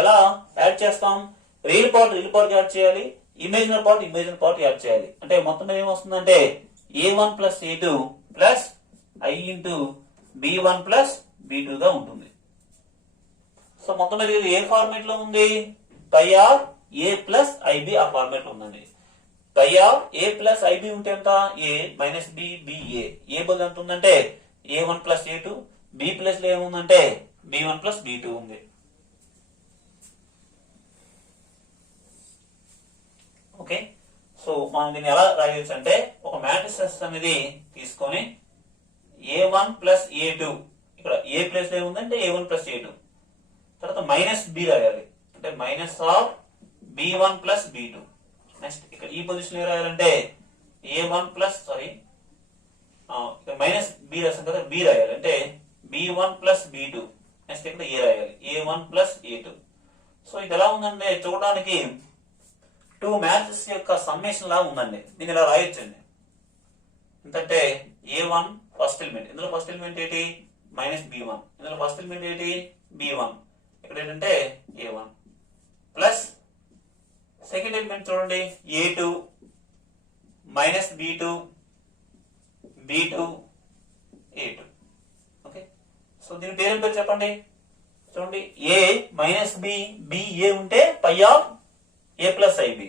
ఎలా యాడ్ చేస్తాం, రియల్ పార్ట్ యాడ్ చేయాలి, ఇమేజినరీ పార్ట్ యాడ్ చేయాలి. అంటే మొత్తం ఏమొస్తుందంటే A1 plus A2 plus I into B1 plus B2 గా ఉంటుంది. సో మొత్తం మీద ఏ ఫార్మేట్ లో ఉంది, పై ఆఫ్ A ప్లస్ IB ఆ ఫార్మేట్ లో ఉందండి. పై ఆఫ్ A ప్లస్ IB ఉంటే ఎంత, A మైనస్ B BA, ఏ బదులు ఎంత ఉందంటే A1 plus A2, B plus లో ఏముందంటే B1 ప్లస్ B2 ఉంది. ఓకే, సో మనం దీన్ని ఎలా రాయవచ్చు అంటే ఒక మ్యాట్రిక్స్ అనేది తీసుకొని A1 ప్లస్ A2, ఇక్కడ A ప్లస్ లో ఏముందంటే A1 ప్లస్ A2, తర్వాత మైనస్ B రాయాలి, అంటే minus of B1 plus B2. Next ఇక్కడ ఈ పొజిషన్ ఏ రాయాలంటే A1 ప్లస్ మైనస్ B రాసాం కదా, B రాయాలి, అంటే B1 ప్లస్ B2. నెక్స్ట్ ఇక్కడ A రాయాలి, A1 ప్లస్ A2. సో ఇది ఎలా ఉందంటే చూడడానికి 2 మ్యాట్రిక్స్ యొక్క సమ్మేషన్ లా ఉందండి. దీన్ని ఇలా రాయొచ్చండి. ఎందుకంటే A1 ఫస్ట్ ఎలిమెంట్, ఇందులో ఫస్ట్ ఎలిమెంట్ ఏంటి మైనస్ B1, ఇందులో ఫస్ట్ ఎలిమెంట్ ఏంటి B1, ఇక్కడ ఏంటంటే A1 ప్లస్ సెకండ్ ఎలిమెంట్ చూడండి A2 minus B2 B2 A2. Okay, so దీని పేరు చెప్పండి. చూడండి A మైనస్ B A ఉంటే పై ఆఫ్ A ప్లస్ IB,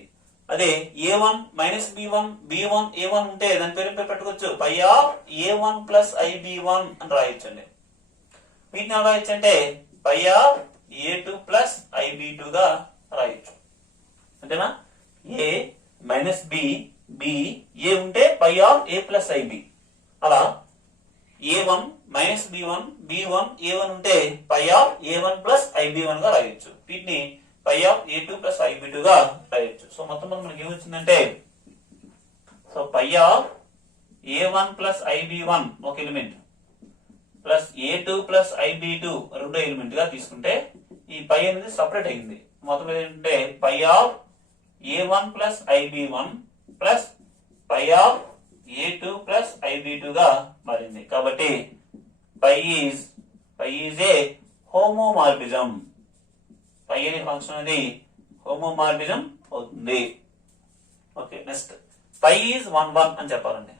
అదే A1 minus B1 B1 A1 ఉంటే దాని పేరు పెట్టుకోవచ్చు పై ఆఫ్ A1 ప్లస్ IB1 అని రాయొచ్చండి. వీటిని ఎలా రాయొచ్చు అంటే pi of A2 plus IB2 గా రాయొచ్చు. అంతేనా, A మైనస్ B A ఉంటే పై ఆఫ్ A ప్లస్ IB, అలా A1 మైనస్ B1 A1 ఉంటే పై ఆఫ్ A1 ప్లస్ IB1 గా రాయొచ్చు. వీటిని పై ఆఫ్ A2 ప్లస్ IB2 గా రాయొచ్చు. సో మొత్తం మనకి ఏమొచ్చిందంటే, so pi of A1 plus IB1 ఒక element plus A2 plus IB2 రెండో ఎలిమెంట్ గా తీసుకుంటే ఈ పై అనేది సపరేట్ అయింది. మొత్తం ఏంటంటే pi of A1 plus IB1 plus pi of A2 plus IB2 గా మారింది. కాబట్టి పై ఈజ్ ఏ హోమోమార్ఫిజం. పై అనే ఫంక్షన్ అనేది హోమోమార్ఫిజం అవుతుంది. ఓకే, నెక్స్ట్ పై ఈజ్ 1 1 అని చెప్పాలండి.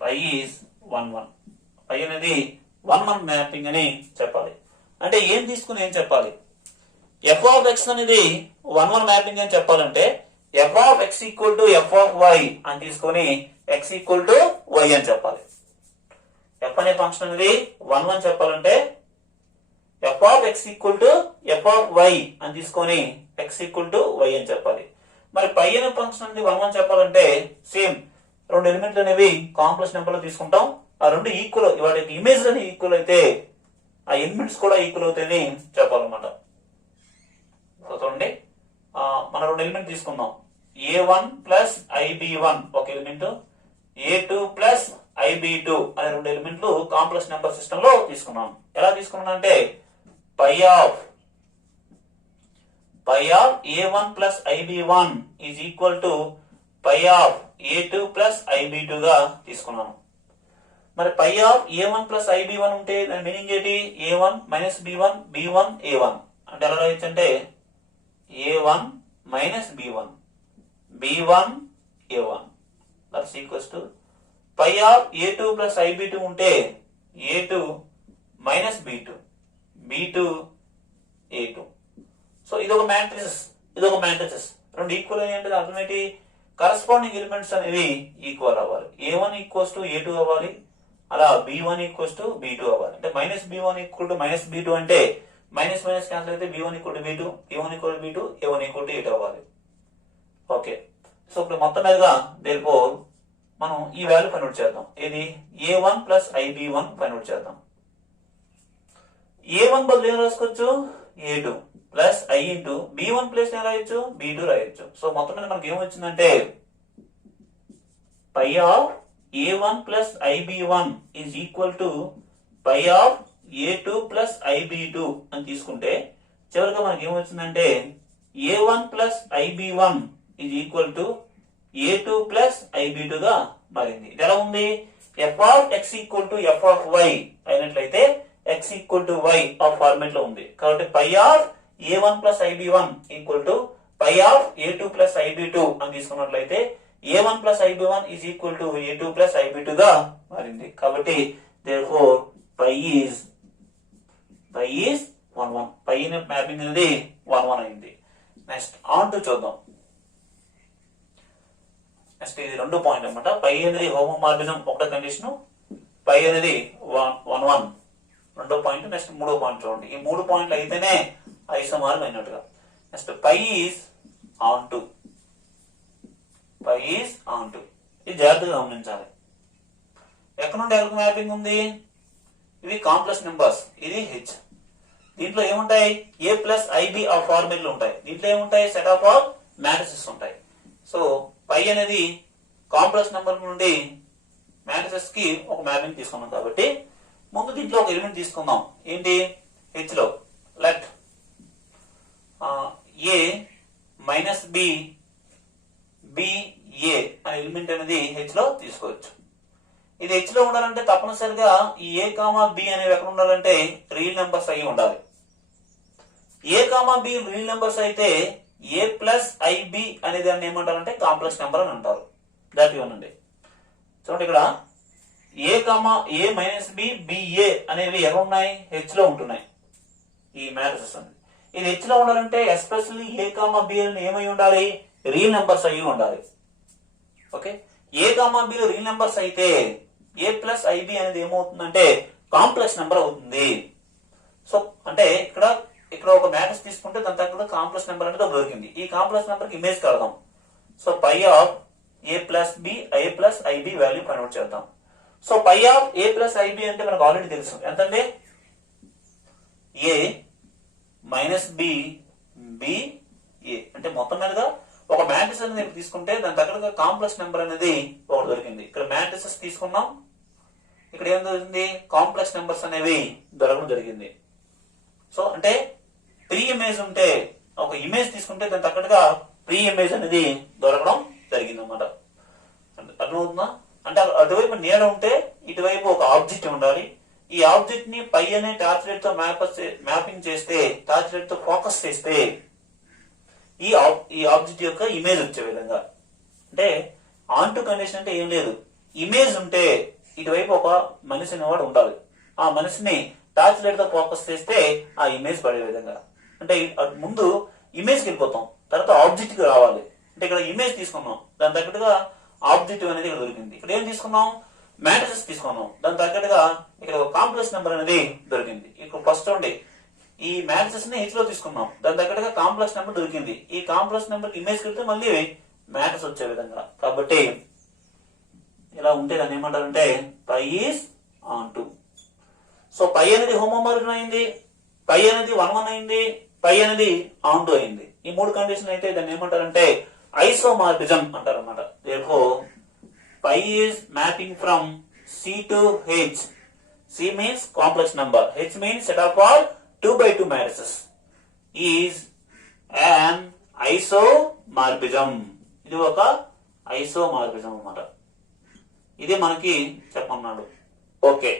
పై ఈజ్ 1 1. పై అనేది 1 1 మ్యాపింగ్ అని చెప్పాలి. అంటే ఏం తీసుకుని ఏం చెప్పాలి? ఎఫ్ ఆఫ్ ఎక్స్ అనేది 1 1 మ్యాపింగ్ అని చెప్పాలంటే f of X equal to F of y అని తీసుకొని ఎక్స్ ఈక్వల్ టు వై అని చెప్పాలి. ఎఫ్ అనే ఫంక్షన్ అనేది 1 1 చెప్పాలంటే f of X equal to F of y అని తీసుకొని ఎక్స్ ఈక్వల్ టు వై అని చెప్పాలి. మరి పై అనే ఫంక్షన్ అనేది 1 1 చెప్పాలంటే సేమ్ రెండు ఎలిమెంట్లు అనేవి కాంప్లెక్స్ నెంబర్ లో తీసుకుంటాం. ఆ రెండు ఈక్వల్, వాటి ఇమేజ్ అని ఈక్వల్ అయితే ఆ ఎలిమెంట్స్ కూడా ఈక్వల్ అవుతాయని చెప్పాలన్నమాట. చూడండి, మన రెండు ఎలిమెంట్ తీసుకుందాం. A1 ప్లస్ IB1 ఒక ఎలిమెంట్, A2 ప్లస్ IB2 అనే రెండు ఎలిమెంట్లు కాంప్లెక్స్ నెంబర్ సిస్టమ్ లో తీసుకున్నాం. ఎలా తీసుకున్నాం అంటే pi of A1 plus IB1 is equal to pi of A2 plus IB2 గా తీసుకున్నాను. మరి పై ఆఫ్ A1 ప్లస్ IB1 ఉంటే దాని మీనింగ్ ఏంటి? A1 minus B1 B1 A1 అంటే ఎలా రాయొచ్చు అంటే A1 minus B1 B1 A1 that's equals to pi of A2 plus IB2 ఉంటే A2 minus B2 B2 A2. So ఇదొక మ్యాట్రిసెస్, ఇదొక మ్యాట్రిసెస్. రెండు ఈక్వల్ అంటే అర్థం ఏంటి? కరస్పాండింగ్ ఎలిమెంట్స్ అనేవి ఈక్వల్ అవ్వాలి. A1 ఈక్వల్స్ టు A2 అవ్వాలి, అలా B1 ఈక్వల్స్ టు B2 అవ్వాలి. అంటే minus B1 equal to minus B2 అంటే మైనస్ మైనస్ క్యాన్సిల్ అయితే B1 equal to B2, B1 equal to B2, A1 equal to A2 అవ్వాలి. Okay, so ఇప్పుడు మొత్తం మీదుగా దేనిఫోర్ మనం ఈ వాల్యూ ఫైండ్ అవుట్ చేద్దాం. ఇది A1 plus IB1 find out చేద్దాం. A1 బదులు ఏం రాసుకోవచ్చు? A2 plus I into B1 plus ఏం రాయొచ్చు? B2 రాయొచ్చు. సో మొత్తం మీద మనకి ఏమొచ్చిందంటే pi of A1 plus IB1 is equal to pi of A2 plus IB2 అని తీసుకుంటే చివరిగా మనకి ఏమొచ్చిందంటే A1 plus IB1 is equal to A2 plus IB2 గా మారింది. ఇది ఎలా ఉంది? F of X equal to F of Y అయినట్లయితే ఎక్స్ ఈక్వల్ టు వై ఆ ఫార్మేట్ లో ఉంది. కాబట్టి pi of A1 plus IB1 equal to pi of A2 plus IB2 అని తీసుకున్నట్లయితే A1 plus IB1 is equal to A2 plus IB2 గా మారింది. కాబట్టి therefore pi is 1 1. Pi mapping అనేది 1 1 అయింది. నెక్స్ట్ ఆన్ టు చూద్దాం. నెక్స్ట్ ఇది రెండో పాయింట్ అనమాట. పై అనేది హోమోమార్ఫిజం ఒకటో కండిషన్, పై అనేది 1 1 రెండో పాయింట్. నెక్స్ట్ మూడో పాయింట్ చూడండి. ఈ మూడు పాయింట్లు అయితేనే ఐసోమార్ఫ్ అయినట్టుగా. Next pi is onto, pi is onto. ఇది జాగ్రత్తగా గమనించాలి. ఎక్కడ నుండి ఎక్కడికి మ్యాపింగ్ ఉంది? ఇవి కాంప్లెక్స్ నెంబర్స్, ఇది హెచ్. దీంట్లో ఏముంటాయి? A ప్లస్ IB ఆ ఫార్మేట్లు ఉంటాయి. దీంట్లో ఏముంటాయి? సెట్ ఆఫ్ ఆల్ మ్యాట్రిసెస్ ఉంటాయి. సో పై అనేది కాంప్లెక్స్ నెంబర్ నుండి మ్యాట్రిసెస్ కి ఒక మ్యాపింగ్ తీసుకున్నాం. కాబట్టి ముందు దీంట్లో ఒక ఎలిమెంట్ తీసుకుందాం. ఏంటి? హెచ్ లో let A minus B BA అనే ఎలిమెంట్ అనేది హెచ్ లో తీసుకోవచ్చు. ఇది హెచ్ లో ఉండాలంటే తప్పనిసరిగా ఈ A కామా B అనేవి ఎక్కడ ఉండాలంటే రియల్ నెంబర్స్ అయ్యి ఉండాలి. A comma B real numbers అయితే A ప్లస్ IB అనే దాన్ని ఏమంటారంటే కాంప్లెక్స్ నెంబర్ అని అంటారు. దాటి ఉండండి. చూడండి, ఇక్కడ A మైనస్ B BA అనేవి ఎక్కడ ఉన్నాయి? హెచ్ లో ఉంటున్నాయి. ఈ మ్యాట్రిసెస్ అనేది ఇది హెచ్ లో ఉండాలంటే ఎస్పెషల్లీ A కామా B అని ఏమై ఉండాలి? రియల్ నెంబర్స్ అయ్యి ఉండాలి. Okay, A comma B real numbers అయితే A ప్లస్ IB అనేది ఏమవుతుందంటే కాంప్లెక్స్ నెంబర్ అవుతుంది. సో అంటే ఇక్కడ ఒక మ్యాట్రిక్స్ తీసుకుంటే దాని తగ్గ కాంప్లెక్స్ నెంబర్ అనేది దొరికింది. ఈ కాంప్లెక్స్ నెంబర్ కి ఇమేజ్ కడదాం. So pi of A plus B A plus IB value find out చేద్దాం. So pi of A plus IB అంటే మనకు ఆల్రెడీ తెలుసు. ఎంతంటే A మైనస్ B BA అంటే మొత్తం మీదుగా ఒక మ్యాట్రిక్స్ అనేది తీసుకుంటే దాని దగ్గర కాంప్లెక్స్ నెంబర్ అనేది ఒకటి దొరికింది. ఇక్కడ మ్యాట్రిసెస్ తీసుకున్నాం, ఇక్కడ ఏం దొరికింది? కాంప్లెక్స్ నెంబర్స్ అనేవి దొరకడం జరిగింది. సో అంటే ప్రీ ఇమేజ్ ఉంటే ఒక ఇమేజ్ తీసుకుంటే దాని తగ్గట్టుగా ప్రీ ఇమేజ్ అనేది దొరకడం జరిగింది అన్నమాట. అర్థమవుతుందా? అంటే అటువైపు నీడ ఉంటే ఇటువైపు ఒక ఆబ్జెక్ట్ ఉండాలి, ఈ ఆబ్జెక్ట్ ని పై అనే టార్చ్ లైట్ తో మ్యాపింగ్ చేస్తే, టార్చ్ లైట్ తో ఫోకస్ చేస్తే ఈ ఆబ్జెక్ట్ యొక్క ఇమేజ్ వచ్చే విధంగా. అంటే ఆన్ టు కండిషన్ అంటే ఏం లేదు, ఇమేజ్ ఉంటే ఇటువైపు ఒక మనిషి అనేవాడు ఉండాలి. ఆ మనిషిని టార్చ్ లైట్ తో ఫోకస్ చేస్తే ఆ ఇమేజ్ పడే విధంగా. అంటే ముందు ఇమేజ్కి వెళ్ళిపోతాం, తర్వాత ఆబ్జెక్ట్ కి రావాలి. అంటే ఇక్కడ ఇమేజ్ తీసుకున్నాం, దాని తగ్గట్టుగా ఆబ్జెక్టివ్ అనేది ఇక్కడ దొరికింది. ఇక్కడ ఏం తీసుకున్నాం, మ్యాట్రిసెస్ తీసుకున్నాం, దాని తగ్గట్టుగా ఇక్కడ ఒక కాంప్లెక్స్ నెంబర్ అనేది దొరికింది. ఇక్కడ ఫస్ట్ ఉండి ఈ మ్యాట్రిసెస్ ని హెచ్ లో తీసుకున్నాం, దాని తగ్గట్టుగా కాంప్లెక్స్ నెంబర్ దొరికింది. ఈ కాంప్లెక్స్ నెంబర్ ఇమేజ్ వెళ్తే మళ్ళీ మ్యాట్రిక్స్ వచ్చే విధంగా. కాబట్టి ఇలా ఉంటే దాన్ని ఏమంటారంటే పై ఈస్ ఆన్ టు. సో పై అనేది హోమోమార్ఫిజం అయింది, పై అనేది 1 అయింది, పై అనేది ఆన్ టు అయింది. ఈ మూడు కండిషన్ అయితే దాన్ని ఏమంటారంటే ఐసోమార్ఫిజం అంటారు అనమాట. therefore pi is mapping from C to H. C means complex number, H means set of all 2x2 matrices, is an isomorphism. ఇది ఒక ఐసోమార్ఫిజం అన్నమాట. ఇది మనకి చెప్పన్నాడు. ఓకే.